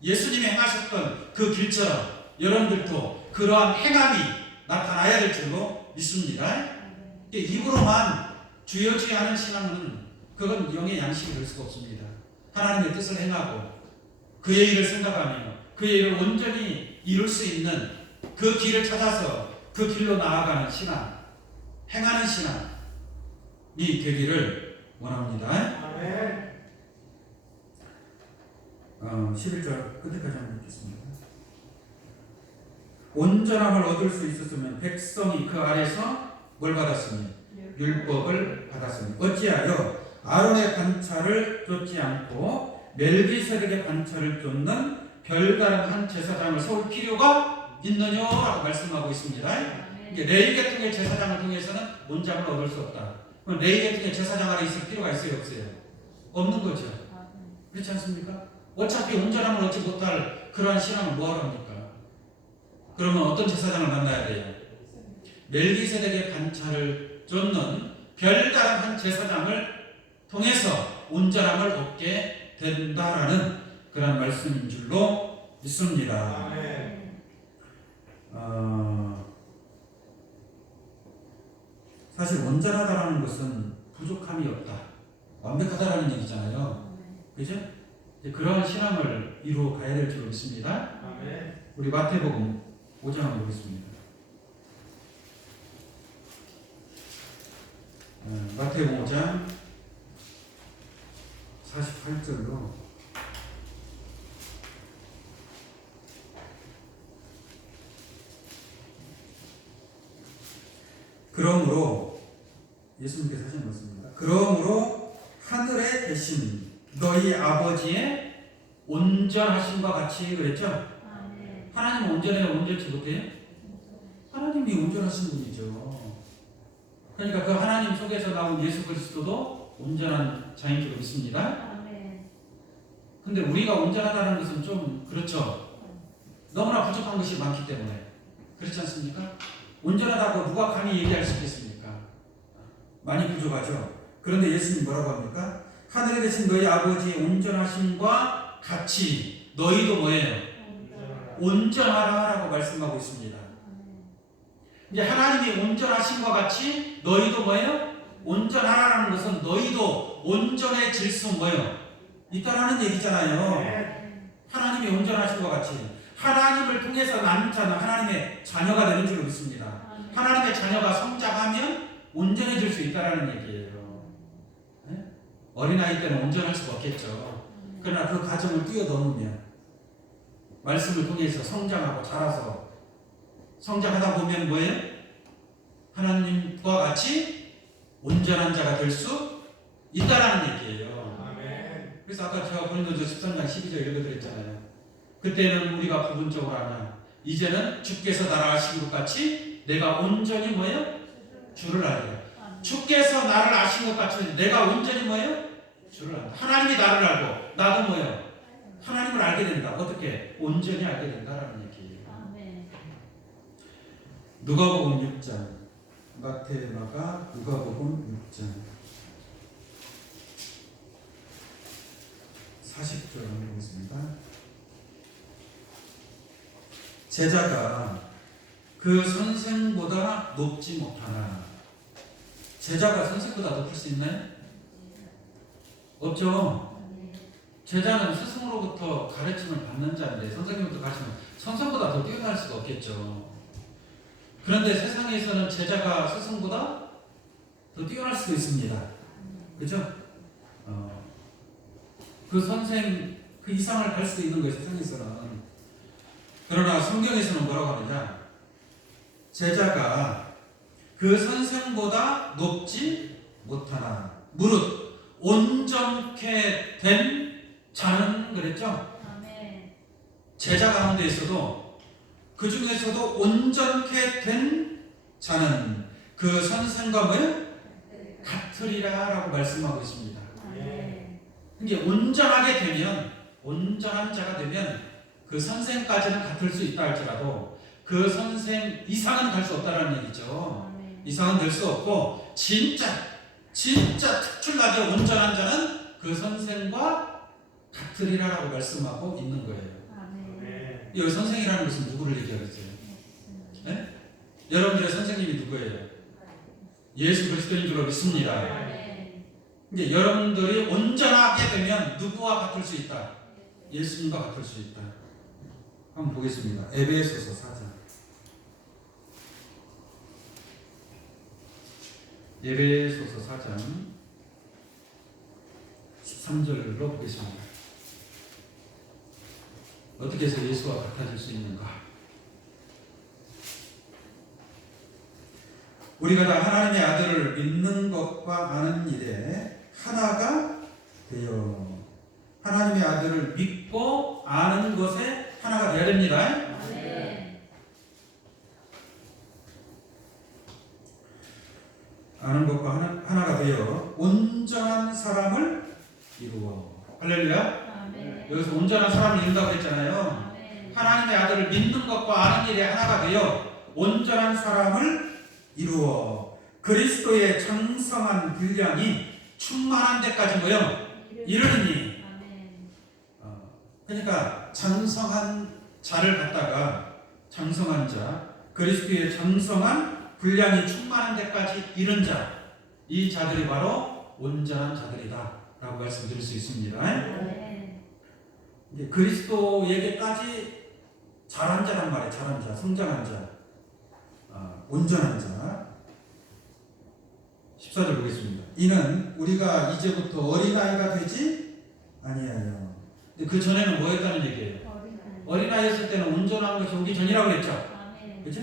예수님이 행하셨던 그 길처럼 여러분들도 그러한 행함이 나타나야 될 줄로 믿습니다. 입으로만 주여 주여 하는 신앙은 그건 영의 양식이 될 수가 없습니다. 하나님의 뜻을 행하고 그의 일을 생각하며 그의 일을 온전히 이룰 수 있는 그 길을 찾아서 그 길로 나아가는 신앙, 행하는 신앙이 되기를 원합니다. 아멘. 11절 끝에까지 한번 읽겠습니다. 온전함을 얻을 수 있었으면 백성이 그 아래서 뭘 받았으니? 율법을 받았으니 어찌하여 아론의 관찰을 쫓지 않고 멜기세덱의 관찰을 쫓는 별다른 한 제사장을 세울 필요가 있느냐라고 말씀하고 있습니다. 레위 계통의 제사장을 통해서는 온전함을 얻을 수 없다. 그럼 레위 계통의 제사장 아래 있을 필요가 있어요, 없어요? 없는 거죠. 그렇지 않습니까? 어차피 온전함을 얻지 못할 그러한 신앙을 뭐하러 합니까? 그러면 어떤 제사장을 만나야 돼요? 멜기세덱의 관찰을 쫓는 별다른 한 제사장을 통해서 온전함을 얻게 된다라는 그런 말씀인 줄로 믿습니다. 아멘. 사실 온전하다라는 것은 부족함이 없다, 완벽하다라는 얘기잖아요. 그죠? 그러한 신앙을 이루어 가야 될 줄로 믿습니다. 아멘. 우리 마태복음 5장 보겠습니다. 마태복음 5장 48절로 그러므로 예수님께서 하신 말씀입니다. 그러므로 하늘에 계신 너희 아버지의 온전하심과 같이 그랬죠? 하나님은 온전해요, 온전치 못해요? 하나님이 온전하신 분이죠. 그러니까 그 하나님 속에서 나온 예수 그리스도도 온전한 자인 줄 믿습니다. 근데 우리가 온전하다는 것은 좀 그렇죠. 너무나 부족한 것이 많기 때문에. 그렇지 않습니까? 온전하다고 누가 감히 얘기할 수 있겠습니까? 많이 부족하죠. 그런데 예수님 뭐라고 합니까? 하늘에 계신 너희 아버지의 온전하심과 같이 너희도 뭐예요? 온전하라고 말씀하고 있습니다. 이제 하나님이 온전하심과 같이 너희도 뭐예요? 온전하라는 것은 너희도 온전해질 수 뭐예요? 있다라는 얘기잖아요. 하나님이 온전하심과 같이 하나님을 통해서 난 자는 하나님의 자녀가 되는 줄 믿습니다. 하나님의 자녀가 성장하면 온전해질 수 있다라는 얘기예요. 네? 어린아이 때는 온전할 수가 없겠죠. 그러나 그 과정을 뛰어넘으면 말씀을 통해서 성장하고 자라서 성장하다 보면 뭐예요? 하나님과 같이 온전한 자가 될 수 있다라는 얘기예요. 아멘. 그래서 아까 제가 고린도서 13장 12절 읽어드렸잖아요. 그때는 우리가 부분적으로 하냐, 이제는 주께서 나를 아신 것 같이 내가 온전히 뭐예요? 주를 알아요. 주께서 나를 아신 것 같이 내가 온전히 뭐예요? 주를 알아. 하나님이 나를 알고 나도 뭐예요? 하나님을 알게 된다. 어떻게? 온전히 알게 된다라는 얘기예요. 누가복음 6장, 마태, 마가, 누가복음 6장 40절 한번 보겠습니다. 제자가 그 선생보다 높지 못하나. 제자가 선생보다 높을 수 있나요? 없죠. 제자는 스승으로부터 가르침을 받는 자인데 선생님부터 가르치면 선생보다 더 뛰어날 수가 없겠죠. 그런데 세상에서는 제자가 스승보다 더 뛰어날 수도 있습니다. 그렇죠? 그 선생 그 이상을 갈 수도 있는 거예요, 세상에서는. 그러나 성경에서는 뭐라고 하느냐? 제자가 그 선생보다 높지 못하나 무릇 온전케 된 자는 그랬죠? 아멘. 제자 가운데에서도 그 중에서도 온전케 된 자는 그 선생과 같으리라 라고 말씀하고 있습니다. 아멘. 이게 온전하게 되면, 온전한 자가 되면 그 선생까지는 같을 수 있다 할지라도 그 선생 이상은 갈 수 없다는 얘기죠. 아멘. 이상은 될 수 없고 진짜 특출나게 온전한 자는 그 선생과 같으리라라고 말씀하고 있는 거예요. 아멘. 여기 선생이라는 것은 누구를 얘기하겠어요? 네? 여러분들의 선생님이 누구예요? 예수 그리스도인 줄로 믿습니다. 아멘. 이제 여러분들이 온전하게 되면 누구와 같을 수 있다? 예수님과 같을 수 있다. 한번 보겠습니다. 에베소서 4장. 에베소서 4장 13절로 보겠습니다. 어떻게 해서 예수와 같아질 수 있는가? 우리가 다 하나님의 아들을 믿는 것과 아는 일에 하나가 되어 하나님의 아들을 믿고 아는 것에 하나가 되어야 됩니다. 아멘. 아는 것과 하나가 되어 온전한 사람을 이루어. 할렐루야. 아멘. 여기서 온전한 사람을 이룬다고 했잖아요. 아멘. 하나님의 아들을 믿는 것과 아는 일에 하나가 되어 온전한 사람을 이루어 그리스도의 장성한 분량이 충만한 데까지 이르느니. 아멘. 그러니까 장성한 자를 갖다가 장성한 자, 그리스도의 장성한 분량이 충만한 데까지 이른 자, 이 자들이 바로 온전한 자들이다 라고 말씀드릴 수 있습니다. 아멘. 이제 그리스도에게까지 잘한 자란 말이에요. 잘한 자, 성장한 자, 온전한 자. 14절 보겠습니다. 이는 우리가 이제부터 어린아이가 되지 아니하여. 그 전에는 뭐였다는 얘기예요? 어린아이였을 때는 온전한 것이 오기 전이라고 그랬죠. 아멘. 그죠?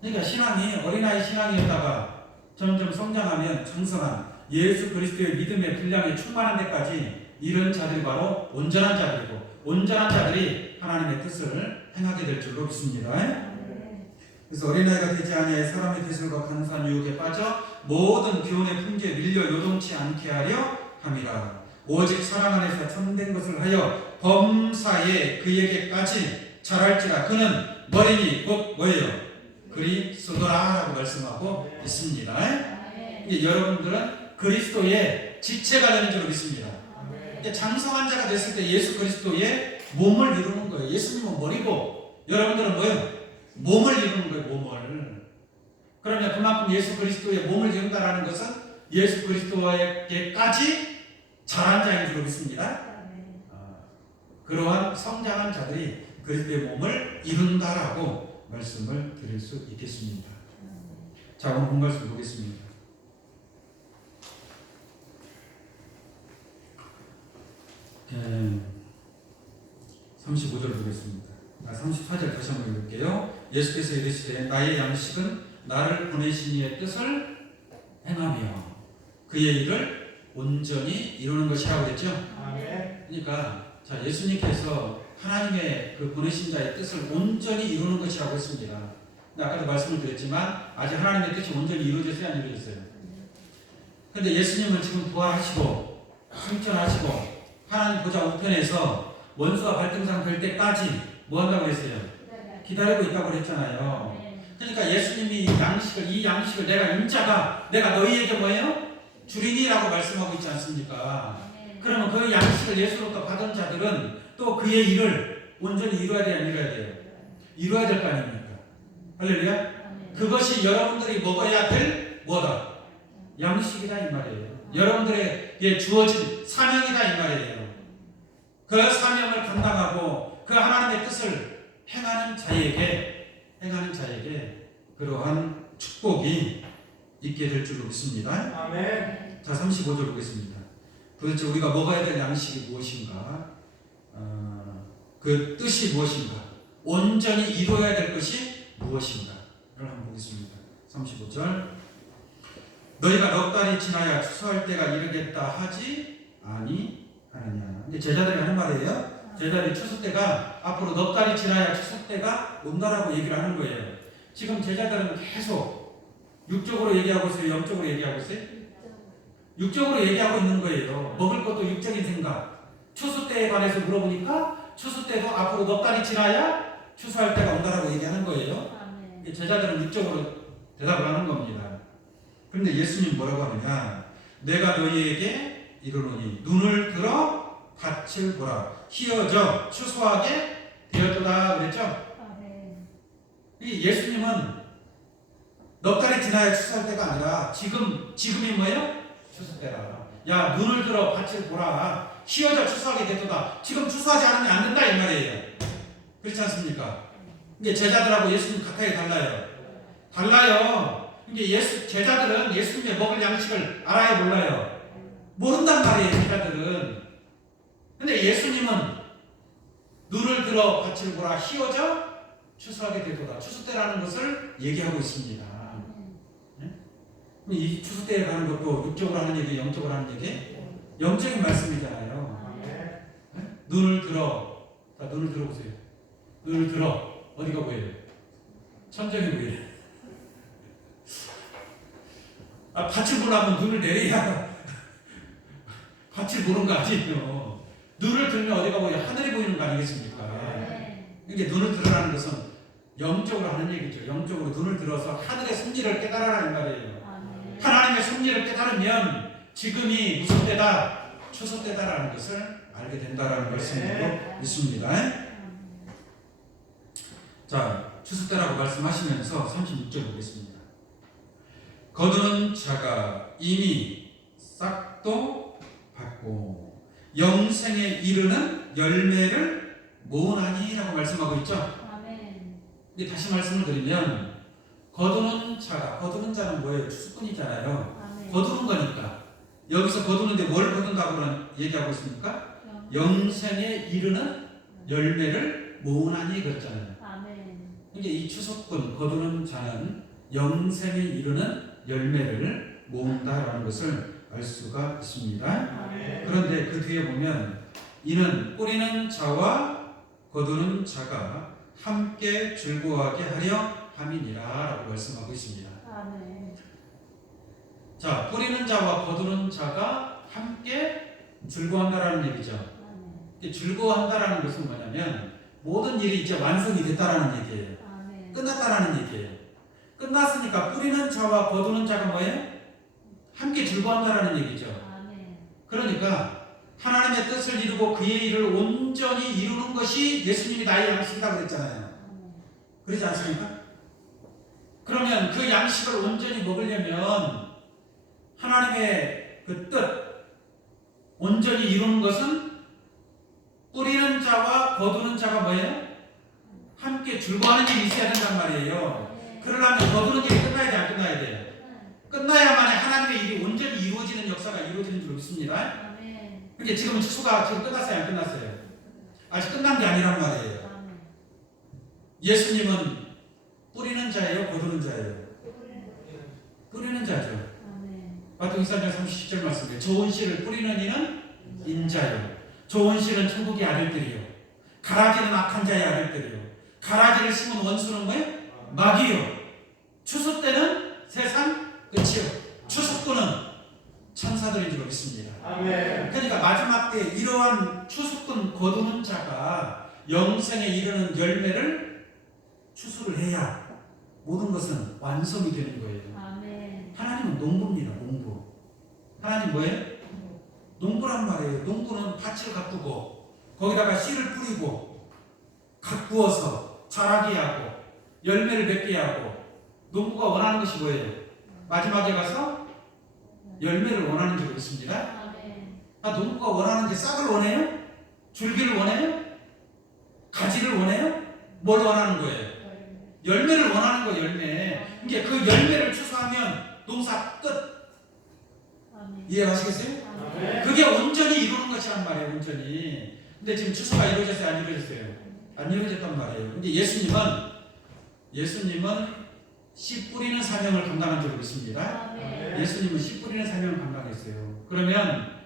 그러니까 신앙이 어린아이 신앙이었다가 점점 성장하면 장성한 예수 그리스도의 믿음의 분량이 충만한 데까지 이런 자들이 바로 온전한 자들이고, 온전한 자들이 하나님의 뜻을 행하게 될 줄로 믿습니다. 그래서 어린아이가 되지 아니하여 사람의 기술과 간사한 유혹에 빠져 모든 교훈의 풍기에 밀려 요동치 않게 하려 함이라. 오직 사랑 안에서 참된 것을 하여 범사에 그에게까지 자랄지라. 그는 머리니 곧 뭐예요? 그리스도라라고 말씀하고 있습니다. 아멘. 여러분들은 그리스도의 지체가 되는 줄 믿습니다. 아멘. 장성한 자가 됐을 때 예수 그리스도의 몸을 이루는 거예요. 예수님은 머리고 여러분들은 뭐예요? 몸을 이루는 거예요. 몸을. 그러면 그만큼 예수 그리스도의 몸을 이룬다라는 것은 예수 그리스도에게까지 자란 자인 줄 믿습니다. 아멘. 그러한 성장한 자들이 그리스도의 몸을 이룬다라고 말씀을 드릴 수 있겠습니다. 자, 오늘 본 말씀 보겠습니다. 네, 35절 보겠습니다. 34절 다시 한번 읽을게요. 예수께서 이르시되 나의 양식은 나를 보내신 이의 뜻을 행하며 그의 일을 온전히 이루는 것이라고 그랬죠. 아멘. 그러니까 자, 예수님께서 하나님의 그 보내신 자의 뜻을 온전히 이루는 것이라고 했습니다. 근데 아까도 말씀을 드렸지만 아직 하나님의 뜻이 온전히 이루어졌어요, 안 이루어졌어요? 그런데 예수님은 지금 부활하시고 승천하시고 하나님 보좌 우편에서 원수가 발등상 될 때까지 뭐 한다고 그랬어요? 기다리고 있다고 그랬잖아요. 그러니까 예수님이 이 양식을 내가 인자가 내가 너희에게 뭐예요? 주리니라고 말씀하고 있지 않습니까? 그러면 그 양식을 예수로부터 받은 자들은 또 그의 일을 온전히 이루어야 돼요, 안 이루어야 돼요? 이루어야 될 거 아닙니까? 할렐루야? 그것이 여러분들이 먹어야 될 뭐다? 양식이다 이 말이에요. 여러분들에게 주어진 사명이다 이 말이에요. 그 사명을 감당하고 그 하나님의 뜻을 행하는 자에게 그러한 축복이 있게 될 줄로 믿습니다. 아멘. 자, 35절 보겠습니다. 도대체 우리가 먹어야 될 양식이 무엇인가? 그 뜻이 무엇인가? 온전히 이루어야 될 것이 무엇인가? 를 한번 보겠습니다. 35절. 너희가 넉 달이 지나야 추수할 때가 이르겠다 하지 아니하느냐. 근데 제자들이 하는 말이에요. 제자들이 추수 때가 앞으로 넉 달이 지나야 추수 때가 온다라고 얘기를 하는 거예요. 지금 제자들은 계속 육적으로 얘기하고 있어요? 영적으로 얘기하고 있어요? 육적으로 얘기하고 있는 거예요. 먹을 것도 육적인 생각. 추수 때에 관해서 물어보니까 추수 때도 앞으로 넉 달이 지나야 추수할 때가 온다라고 얘기하는 거예요. 제자들은 육적으로 대답을 하는 겁니다. 그런데 예수님 뭐라고 하느냐? 내가 너희에게 이르노니 눈을 들어 밭을 보라. 희어져 추수하게 되었도다 그랬죠? 이 예수님은 넉 달이 지나야 추수할 때가 아니라 지금이 뭐예요? 추수 때라. 야 눈을 들어 밭을 보라. 희어져 추수하게 되었도다. 지금 추수하지 않으면 안 된다 이 말이에요. 그렇지 않습니까? 이게 제자들하고 예수님 가까이 달라요. 이게 제자들은 예수님의 먹을 양식을 알아요, 몰라요? 모른단 말이에요, 제자들은. 근데 예수님은 눈을 들어 밭을 보라 희어져 추수하게 되도다. 추수 때라는 것을 얘기하고 있습니다. 네? 이 추수 때에 가는 것도 육적으로 하는 얘기, 영적으로 하는 얘기? 영적인 말씀이잖아요. 네? 눈을 들어, 눈을 들어보세요. 눈을 들어. 어디가 보여요? 천정이 보여요. 밭을 보려면 눈을 내려야 밭을 보는 거 아니에요. 눈을 들면 어디가 보여요? 하늘이 보이는 거 아니겠습니까? 이게 눈을 들으라는 것은 영적으로 하는 얘기죠. 영적으로 눈을 들어서 하늘의 섭리를 깨달으라는 말이에요. 하나님의 섭리를 깨달으면 지금이 무슨 때다? 추수 때다라는 것을 알게 된다라는 말씀으로 있습니다. 자, 추수 때라고 말씀하시면서 36절 보겠습니다. 거두는 자가 이미 싹도 받고 영생에 이르는 열매를 모으나니라고 말씀하고 있죠. 근데 다시 말씀을 드리면 거두는 자는 뭐예요? 추수꾼이잖아요. 거두는 거니까 여기서 거두는데 뭘 거둔다고 얘기하고 있습니까? 영생에 이르는 열매를 모으나니 그랬잖아요. 이제 이 추수꾼 거두는 자는 영생에 이르는 열매를 모은다라는 것을 알 수가 있습니다. 그런데 그 뒤에 보면 이는 뿌리는 자와 거두는 자가 함께 즐거워하게 하려 함이니라라고 말씀하고 있습니다. 자, 뿌리는 자와 거두는 자가 함께 즐거워한다라는 얘기죠. 즐거워한다라는 것은 뭐냐면 모든 일이 이제 완성이 됐다라는 얘기예요. 끝났다라는 얘기예요. 끝났으니까 뿌리는 자와 거두는 자가 뭐예요? 함께 즐거워한다라는 얘기죠. 그러니까 하나님의 뜻을 이루고 그의 일을 온전히 이루는 것이 예수님이 나의 양식이다 그랬잖아요. 그러지 않습니까? 그러면 그 양식을 온전히 먹으려면 하나님의 그 뜻 온전히 이루는 것은 뿌리는 자와 거두는 자가 뭐예요? 함께 즐거워하는 일이 있어야 된단 말이에요. 그러려면 거두는 일이 끝나야 돼, 안 끝나야 돼요? 끝나야만 하나님의 일이 온전히 이루어지는 역사가 이루어지는 줄 믿습니다. 근데 지금은 추수가 지금 끝났어요, 안 끝났어요? 아직 끝난 게 아니란 말이에요. 예수님은 뿌리는 자예요, 거두는 자예요? 뿌리는 자죠. 마태복음 1장 30절 말씀이에요. 좋은 씨를 뿌리는 이는 인자요. 좋은 씨는 천국의 아들들이요. 가라지는 악한 자의 아들들이요. 가라지를 심은 원수는 뭐예요? 마귀요. 추수 때는 세상 끝이요. 추수꾼은 천사들인 줄 믿습니다. 그러니까 마지막 때 이러한 추수꾼 거두는 자가 영생에 이르는 열매를 추수를 해야 모든 것은 완성이 되는 거예요. 하나님은 농부입니다. 농부. 하나님 뭐예요? 농부란 말이에요. 농부는 밭을 가꾸고 거기다가 씨를 뿌리고 가꾸어서 자라게 하고 열매를 맺게 하고 농부가 원하는 것이 뭐예요? 마지막에 가서 열매를 원하는 줄 믿습니다. 농부가 원하는 게 싹을 원해요? 줄기를 원해요? 가지를 원해요? 뭘 원하는 거예요? 열매를 원하는 거예요. 열매. 이게 그 열매를 추수하면 농사 끝. 이해하시겠어요? 그게 온전히 이루는 것이란 말이에요. 온전히. 근데 지금 추수가 이루어졌어요? 안 이루어졌어요? 안 이루어졌단 말이에요. 근데 예수님은 예수님은 씨 뿌리는 사명을 감당한 줄 믿습니다. 예수님은 씨 뿌리는 사명을 감당했어요. 그러면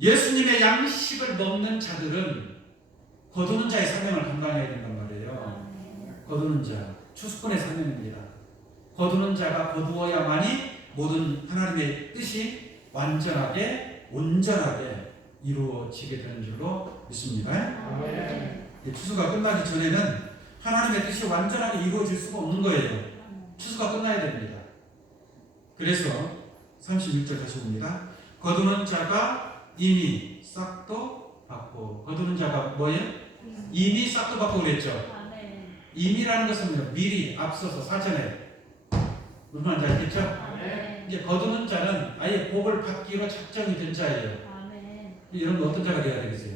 예수님의 양식을 먹는 자들은 거두는 자의 사명을 감당해야 된단 말이에요. 거두는 자, 추수꾼의 사명입니다. 거두는 자가 거두어야만이 모든 하나님의 뜻이 완전하게 온전하게 이루어지게 되는 줄로 믿습니다. 추수가 끝나기 전에는 하나님의 뜻이 완전하게 이루어질 수가 없는 거예요. 추수가 끝나야 됩니다. 그래서 31절 다시 봅니다. 거두는 자가 이미 싹도 받고, 거두는 자가 뭐예요? 이미 싹도 받고 그랬죠. 이미라는 것은 뭐예요? 미리 앞서서 사전에. 무슨 말인지 알겠죠? 이제 거두는 자는 아예 복을 받기로 작정이 된 자예요. 이런 거 어떤 자가 되어야 되겠어요?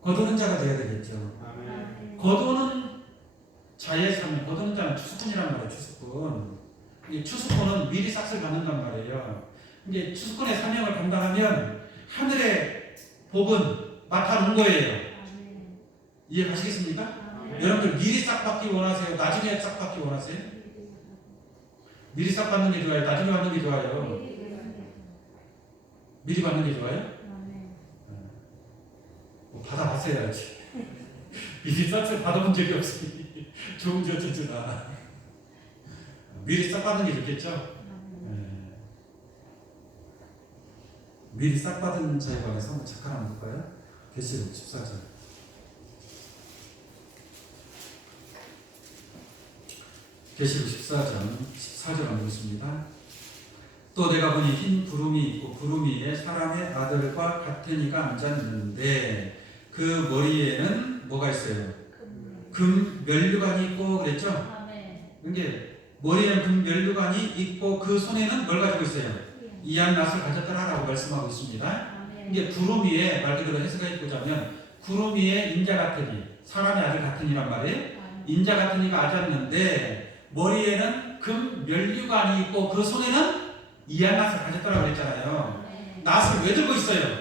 거두는 자가 되어야 되겠죠. 거두는 자의 삶, 거두는 자는 추수꾼이란 말이에요. 추수꾼. 이 추수꾼은 미리 싹을 받는단 말이에요. 이제 추수꾼의 사명을 감당하면 하늘의 복은 맡아놓은 거예요. 이해가시겠습니까? 여러분들 미리 싹 받기 원하세요? 나중에 싹 받기 원하세요? 미리 싹 받는 게 좋아요? 나중에 받는 게 좋아요? 미리 받는 게 좋아요? 받아봤어야지. 미리 싹을 받아본 적이 없으니 좋은지 어쩐지나 미리 싹 받는 게 좋겠죠? 미리 싹 받은 자에 관해서 한번 잠깐 한번 볼까요? 계시록 14절. 계시록 14장 14절 한번 보겠습니다. 또 내가 보니 흰 구름이 있고 구름 위에 사람의 아들과 같은 이가 앉았는데 그 머리에는 뭐가 있어요? 금 면류관이 있고 그랬죠? 이게 머리에는 금 면류관이 있고 그 손에는 뭘 가지고 있어요? 이한 낫을 가졌더라라고 말씀하고 있습니다. 이게 구름 위에 말 그대로 해석해 보자면 구름 위에 인자 같은 이, 사람의 아들 같은 이란 말이에요. 인자 같은 이가 앉았는데 머리에는 금 면류관이 있고 그 손에는 이한 낫을 가졌더라고 그랬잖아요. 낫을 왜 들고 있어요?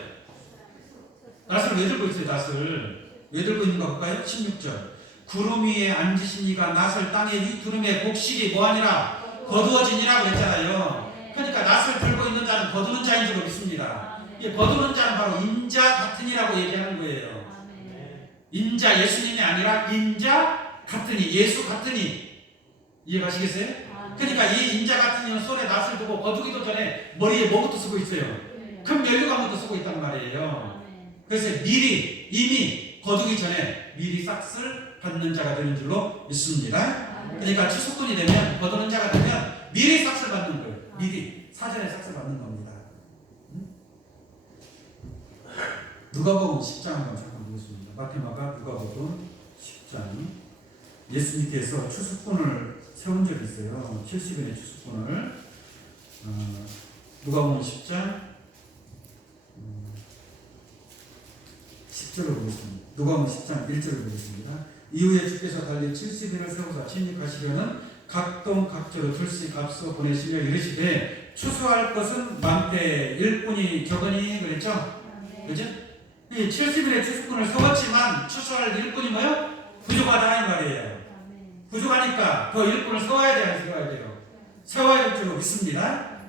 낫을 왜 들고 있어요? 낫을 왜 들고 있는가 볼까요? 16절. 구름 위에 앉으신 이가 낫을 땅에 두름에 곡식이 뭐하니라 거두어지니라 그랬잖아요. 그러니까 낫을 들고 있는 자는 거두는 자인 줄 믿습니다. 이 거두는 자는 바로 인자 같은 이라고 얘기하는 거예요. 인자 예수님이 아니라 인자 같은 이, 예수 같은 이. 이해가시겠어요? 그러니까 이 인자 같은 이는 손에 낫을 두고 거두기도 전에 머리에 뭐부터 쓰고 있어요? 금 면류관부터 쓰고 있단 말이에요. 그래서 미리 이미 거두기 전에 미리 싹을 받는 자가 되는 줄로 믿습니다. 그러니까 추수꾼이 되면 거두는 자가 되면 미리 싹을 받는 거예요. 미리 사전에 싹을 받는 겁니다. 누가복음 10장 한번 잠깐 보겠습니다. 마태마가 누가복음 10장. 예수님께서 추수꾼을 세운 적이 있어요. 70인의 추수꾼을. 누가복음 10장 10절을 보겠습니다. 누가복음 10장 1절을 보겠습니다. 이후에 주께서 달리 70인을 세우사 침입하시려는 각동 각조로 둘씩 앞서 보내시며 이르시되 추수할 것은 많되 일꾼이 적으니 그랬죠? 그죠? 이 70인의 추수꾼을 세웠지만 추수할 일꾼이 뭐요? 부족하다 이 말이에요. 부족하니까 더 일꾼을 세워야 돼요? 세워야 돼요? 세워야 될 줄 믿습니다.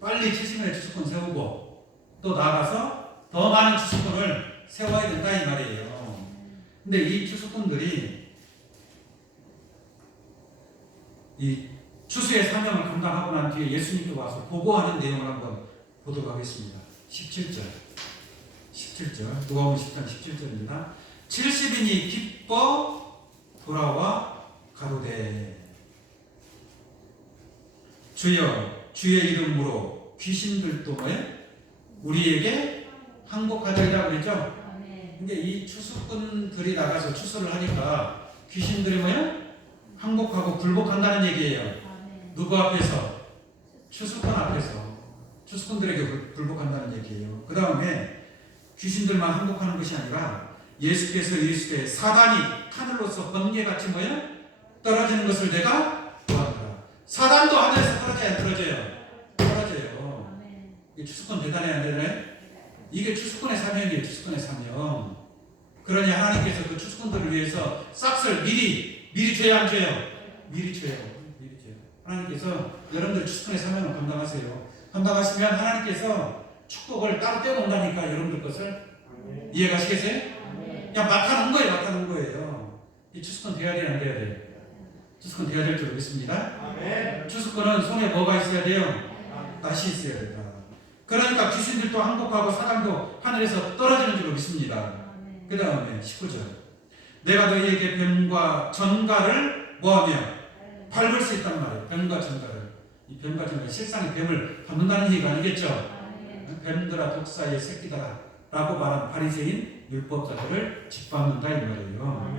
빨리 70인의 추수꾼 세우고 또 나아가서 더 많은 추수꾼을 세워야 된다 이 말이에요. 근데 이 추수꾼들이 이 추수의 사명을 감당하고 난 뒤에 예수님께 와서 보고하는 내용을 한번 보도록 하겠습니다. 17절 누가복음 10장 17절입니다. 70인이 기뻐 돌아와 가로되 주여 주의 이름으로 귀신들도 뭐예요? 우리에게 항복하자이라고 그랬죠? 근데 이 추수꾼들이 나가서 추수를 하니까 귀신들이 뭐예요? 항복하고 굴복한다는 얘기예요. 누구 앞에서? 추수꾼 앞에서 추수꾼들에게 굴복한다는 얘기예요. 그 다음에 귀신들만 항복하는 것이 아니라 예수께서 이르시되 사단이 하늘로서 번개같이 뭐예요? 떨어지는 것을 내가 보았노라. 사단도 하늘에서 떨어져야 안 떨어져요? 떨어져요. 이 추수꾼 대단해야 안 되나요? 이게 추수꾼의 사명이에요. 추수꾼의 사명. 그러니 하나님께서 그 추수꾼들을 위해서 싹을 미리 줘야 안 줘요? 미리 줘요. 하나님께서 여러분들 추수꾼의 사명을 감당하세요. 감당하시면 하나님께서 축복을 따로 떼어놓는다니까 여러분들 것을. 이해가시겠어요? 그냥 막 하는 거예요. 이 추수꾼 돼야 돼요, 안 돼야 돼요? 추수꾼 돼야 될 줄 믿습니다. 추수꾼은 손에 뭐가 있어야 돼요? 낫이 있어야 된다. 그러니까 귀신들도 항복하고 사람도 하늘에서 떨어지는 줄 믿습니다. 그 다음에 19절. 내가 너희에게 뱀과 전갈을 뭐하며 밟을 수 있단 말이에요. 뱀과 전갈을. 이 뱀과 전갈, 실상의 뱀을 밟는다는 얘기가 아니겠죠? 뱀들아 독사의 새끼들아 라고 말한 바리새인 율법자들을 짓밟는다 이 말이에요.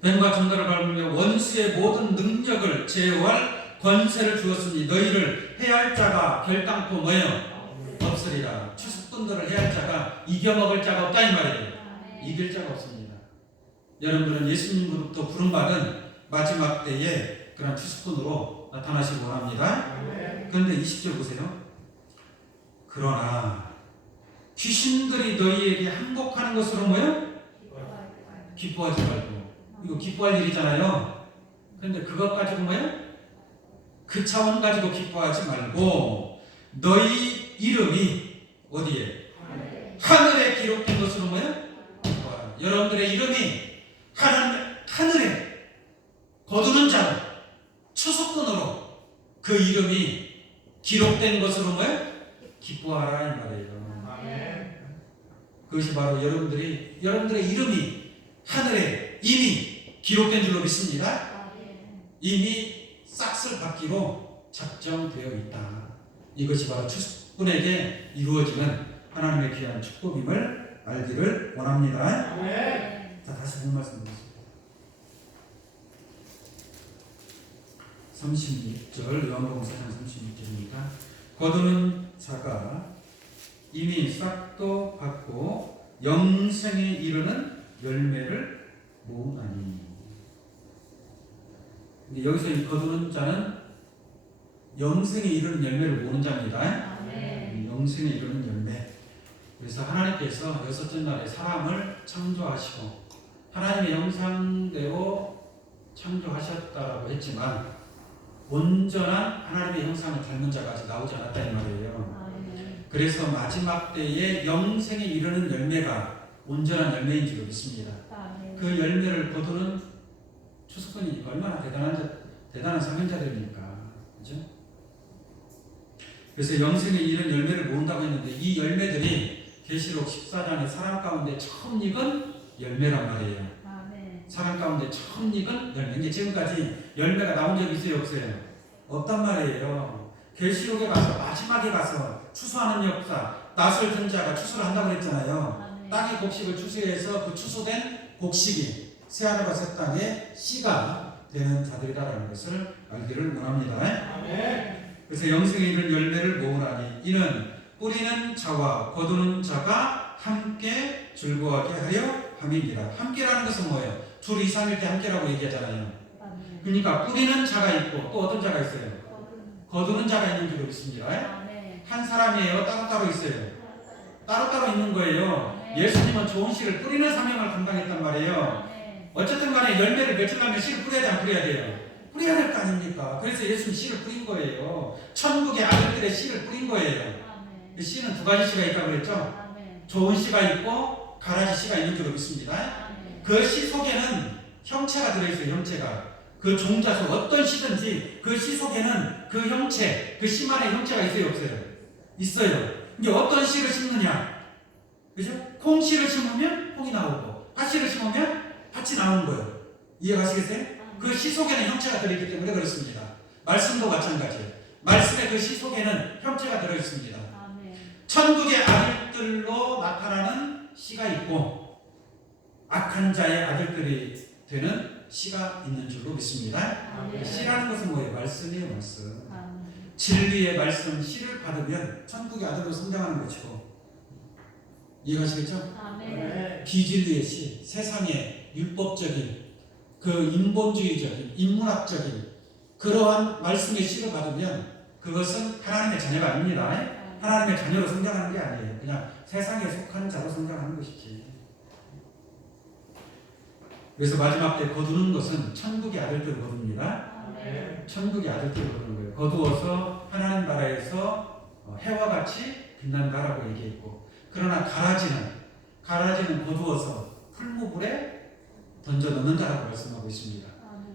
뱀과 전갈을 밟으며 원수의 모든 능력을 제어할 권세를 주었으니 너희를 해할 자가 결단코 뭐예요? 없으리라. 추수꾼들을 해할 자가 이겨먹을 자가 없다 이 말이에요. 이길 자가 없습니다. 여러분들은 예수님으로부터 부름받은 마지막 때에 그런 추수꾼으로 나타나시기 원합니다. 그런데 20절 보세요. 그러나 귀신들이 너희에게 항복하는 것으로 뭐요? 기뻐하지 말고. 이거 기뻐할 일이잖아요. 그런데 그것 가지고 뭐요? 그 차원 가지고 기뻐하지 말고 너희 이름이 어디에? 하늘에 기록된 것으로 뭐요? 여러분들의 이름이 하늘에 거두는 자로 추수꾼으로 그 이름이 기록된 것으로 뭐예요? 기뻐하라 이 말이에요. 그것이 바로 여러분들의 이름이 하늘에 이미 기록된 줄로 믿습니다. 이미 싹을 받기로 작정되어 있다. 이것이 바로 추수꾼에게 이루어지는 하나님의 귀한 축복임을 알기를 원합니다. 자, 다시 본 말씀 보겠습니다. 36절 요한복음 4장 36절입니다. 거두는 자가 이미 싹도 받고 영생에 이르는 열매를 모으나니. 여기서 이 거두는 자는 영생에 이르는 열매를 모으는 자입니다. 영생에 이르는 열매. 그래서 하나님께서 여섯째 날에 사람을 창조하시고 하나님의 형상대로 창조하셨다라고 했지만 온전한 하나님의 형상을 닮은 자가 아직 나오지 않았다 이 말이에요. 그래서 마지막 때에 영생에 이르는 열매가 온전한 열매인 줄 믿습니다. 그 열매를 거두는 추수꾼이 얼마나 대단한 사명자들입니까? 그죠? 그래서 영생에 이르는 열매를 모은다고 했는데 이 열매들이 계시록 14장에 사람 가운데 처음 익은 열매란 말이에요. 사람 가운데 처음 익은 열매. 이게 지금까지 열매가 나온 적이 있어요, 없어요? 없단 말이에요. 계시록에 가서 마지막에 가서 추수하는 역사, 낫을 든 자가 추수를 한다고 그랬잖아요. 땅의 곡식을 추수해서 그 추수된 곡식이 새하늘과 새 땅의 씨가 되는 자들이라는 것을 알기를 원합니다. 그래서 영생에 이르는 열매를 모으라니 이는 뿌리는 자와 거두는 자가 함께 즐거워하게 하려 함이니라. 함께라는 것은 뭐예요? 둘 이상일 때 함께라고 얘기하잖아요. 그러니까 뿌리는 자가 있고 또 어떤 자가 있어요? 거두는 자가 있는 줄로 믿습니다. 한 사람이에요? 따로따로 있어요? 따로따로 있는 거예요. 예수님은 좋은 씨를 뿌리는 사명을 감당했단 말이에요. 어쨌든 간에 열매를 맺으려면 씨를 뿌려야 돼, 안 뿌려야 돼요? 뿌려야 될 거 아닙니까? 그래서 예수님이 씨를 뿌린 거예요. 천국의 아들들의 씨를 뿌린 거예요. 그 씨는 두 가지 씨가 있다고 그랬죠? 좋은 씨가 있고 가라지 씨가 있는 줄로 믿습니다. 그 씨 속에는 형체가 들어있어요. 형체가. 그 종자수 어떤 씨든지 그 씨 속에는 그 형체, 그 씨만의 형체가 있어요, 없어요? 있어요. 이게 어떤 씨를 심느냐? 그죠? 콩씨를 심으면 콩이 나오고 팥씨를 심으면 팥이 나오는 거예요. 이해가시겠어요? 그 씨 속에는 형체가 들어있기 때문에 그렇습니다. 말씀도 마찬가지예요. 말씀의 그 씨 속에는 형체가 들어있습니다. 천국의 아들들로 나타나는 씨가 있고 악한 자의 아들들이 되는 씨가 있는 줄로 믿습니다. 씨라는 것은 뭐예요? 말씀이에요, 말씀. 진리의 말씀, 씨를 받으면 천국의 아들로 성장하는 것이고. 이해가시겠죠? 비진리의 씨, 세상의 율법적인 그 인본주의적인 인문학적인 그러한 말씀의 씨를 받으면 그것은 하나님의 자녀가 아닙니다. 하나님의 자녀로 성장하는 게 아니에요. 그냥 세상에 속한 자로 성장하는 것이지. 그래서 마지막 때 거두는 것은 천국의 아들들 거둡니다. 아멘. 천국의 아들들 거두는 거예요. 거두어서 하나님 나라에서 해와 같이 빛난다라고 얘기했고, 그러나 가라지는 거두어서 풀무불에 던져 넣는다라고 말씀하고 있습니다.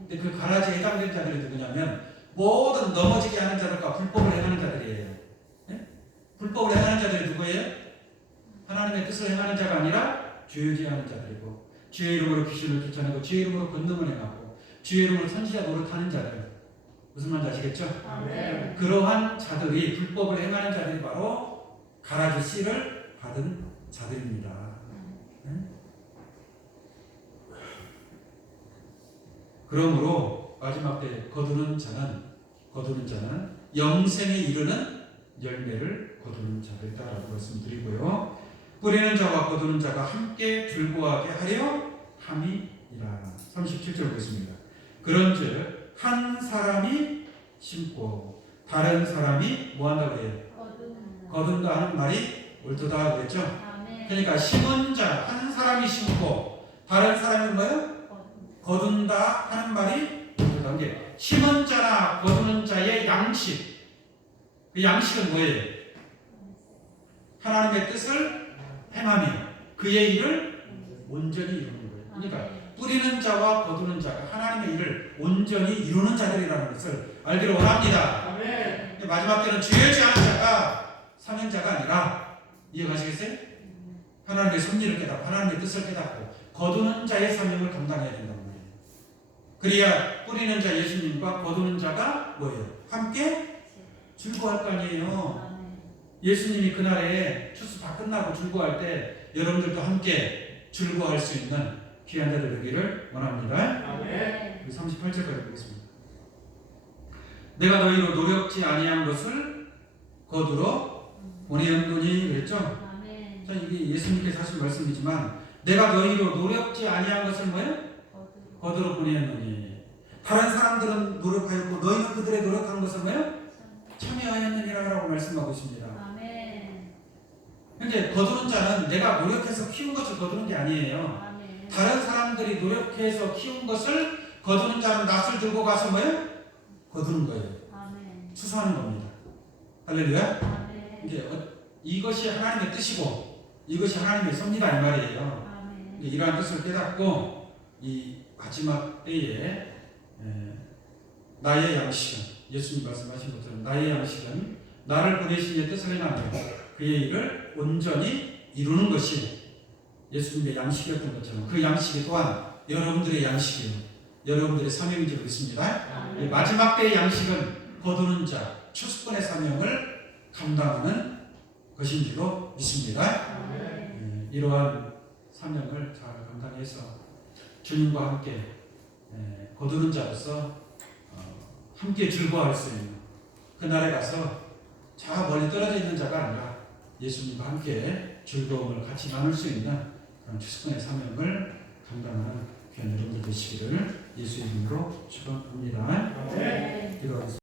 근데 그 가라지에 해당된 자들이 누구냐면 모든 넘어지게 하는 자들과 불법을 행하는 자들이에요. 네? 불법을 행하는 자들이 누구예요? 하나님의 뜻을 행하는 자가 아니라 죄의지하는 자들이고, 주의 이름으로 귀신을 쫓아내고 주의 이름으로 권능을 행하고 주의 이름으로 선지자 노릇하는 자들. 무슨 말인지 아시겠죠? 아멘. 그러한 자들이, 불법을 행하는 자들이 바로 가라지 씨를 받은 자들입니다. 네? 그러므로 마지막 때 거두는 자는 영생에 이르는 열매를 거두는 자들이다라고 말씀드리고요. 뿌리는 자와 거두는 자가 함께 줄고하게 하려 함이니라. 37절 보겠습니다. 그런즉 한 사람이 심고 다른 사람이 뭐 한다고 해요? 거둔다 하는 말이 옳도다 그랬죠? 그러니까 심은 자 한 사람이 심고 다른 사람이 뭐예요? 거둔다 하는 말이 옳도다. 게 심은 자나 거두는 자의 양식. 그 양식은 뭐예요? 하나님의 뜻을 행하며 그의 일을 온전히 이루는 거예요. 그러니까 뿌리는 자와 거두는 자가 하나님의 일을 온전히 이루는 자들이라는 것을 알기를 원합니다. 아멘. 마지막 때는 죄지하는 자가 사명자가 아니라, 이해가시겠어요? 하나님의 섭리를 깨닫고 하나님의 뜻을 깨닫고 거두는 자의 사명을 감당해야 된다는 거예요. 그래야 뿌리는 자 예수님과 거두는 자가 뭐예요? 함께 즐거워할 거 아니에요. 예수님이 그날에 추수 다 끝나고 즐거워할 때 여러분들도 함께 즐거워할 수 있는 귀한 자들 되기를 원합니다. 아멘. 38절까지 보겠습니다. 내가 너희로 노력지 아니한 것을 거두러 보내었노니 그랬죠? 자, 이게 예수님께서 하신 말씀이지만 내가 너희로 노력지 아니한 것을 뭐예요? 거두러 보내었노니, 다른 사람들은 노력하였고 너희는 그들의 노력한 것을 뭐예요? 참여하였느니라고 말씀하고 있습니다. 그러니까 거두는 자는 내가 노력해서 키운 것을 거두는 게 아니에요. 다른 사람들이 노력해서 키운 것을 거두는 자는 낫을 들고 가서 뭐예요? 거두는 거예요. 수수하는 겁니다. 할렐루야. 이것이 하나님의 뜻이고 이것이 하나님의 섭리다 이 말이에요. 이러한 뜻을 깨닫고 이 마지막 때에 나의 양식은, 예수님 말씀하신 것처럼 나의 양식은 나를 보내신 이의 뜻을 행하며 그의 일을 온전히 이루는 것이 예수님의 양식이었던 것처럼 그 양식이 또한 여러분들의 양식이에요. 여러분들의 사명인 줄 믿습니다. 마지막 때의 양식은 거두는 자, 추수권의 사명을 감당하는 것인 줄로 믿습니다. 이러한 사명을 잘 감당해서 주님과 함께 거두는 자로서 함께 즐거워할 수 있는, 그날에 가서 저 멀리 떨어져 있는 자가 아니라 예수님과 함께 즐거움을 같이 나눌 수 있는 그런 추수권의 사명을 감당하는 귀한 여러분들 되시기를 예수 이름으로 축원합니다. 기도하겠습니다.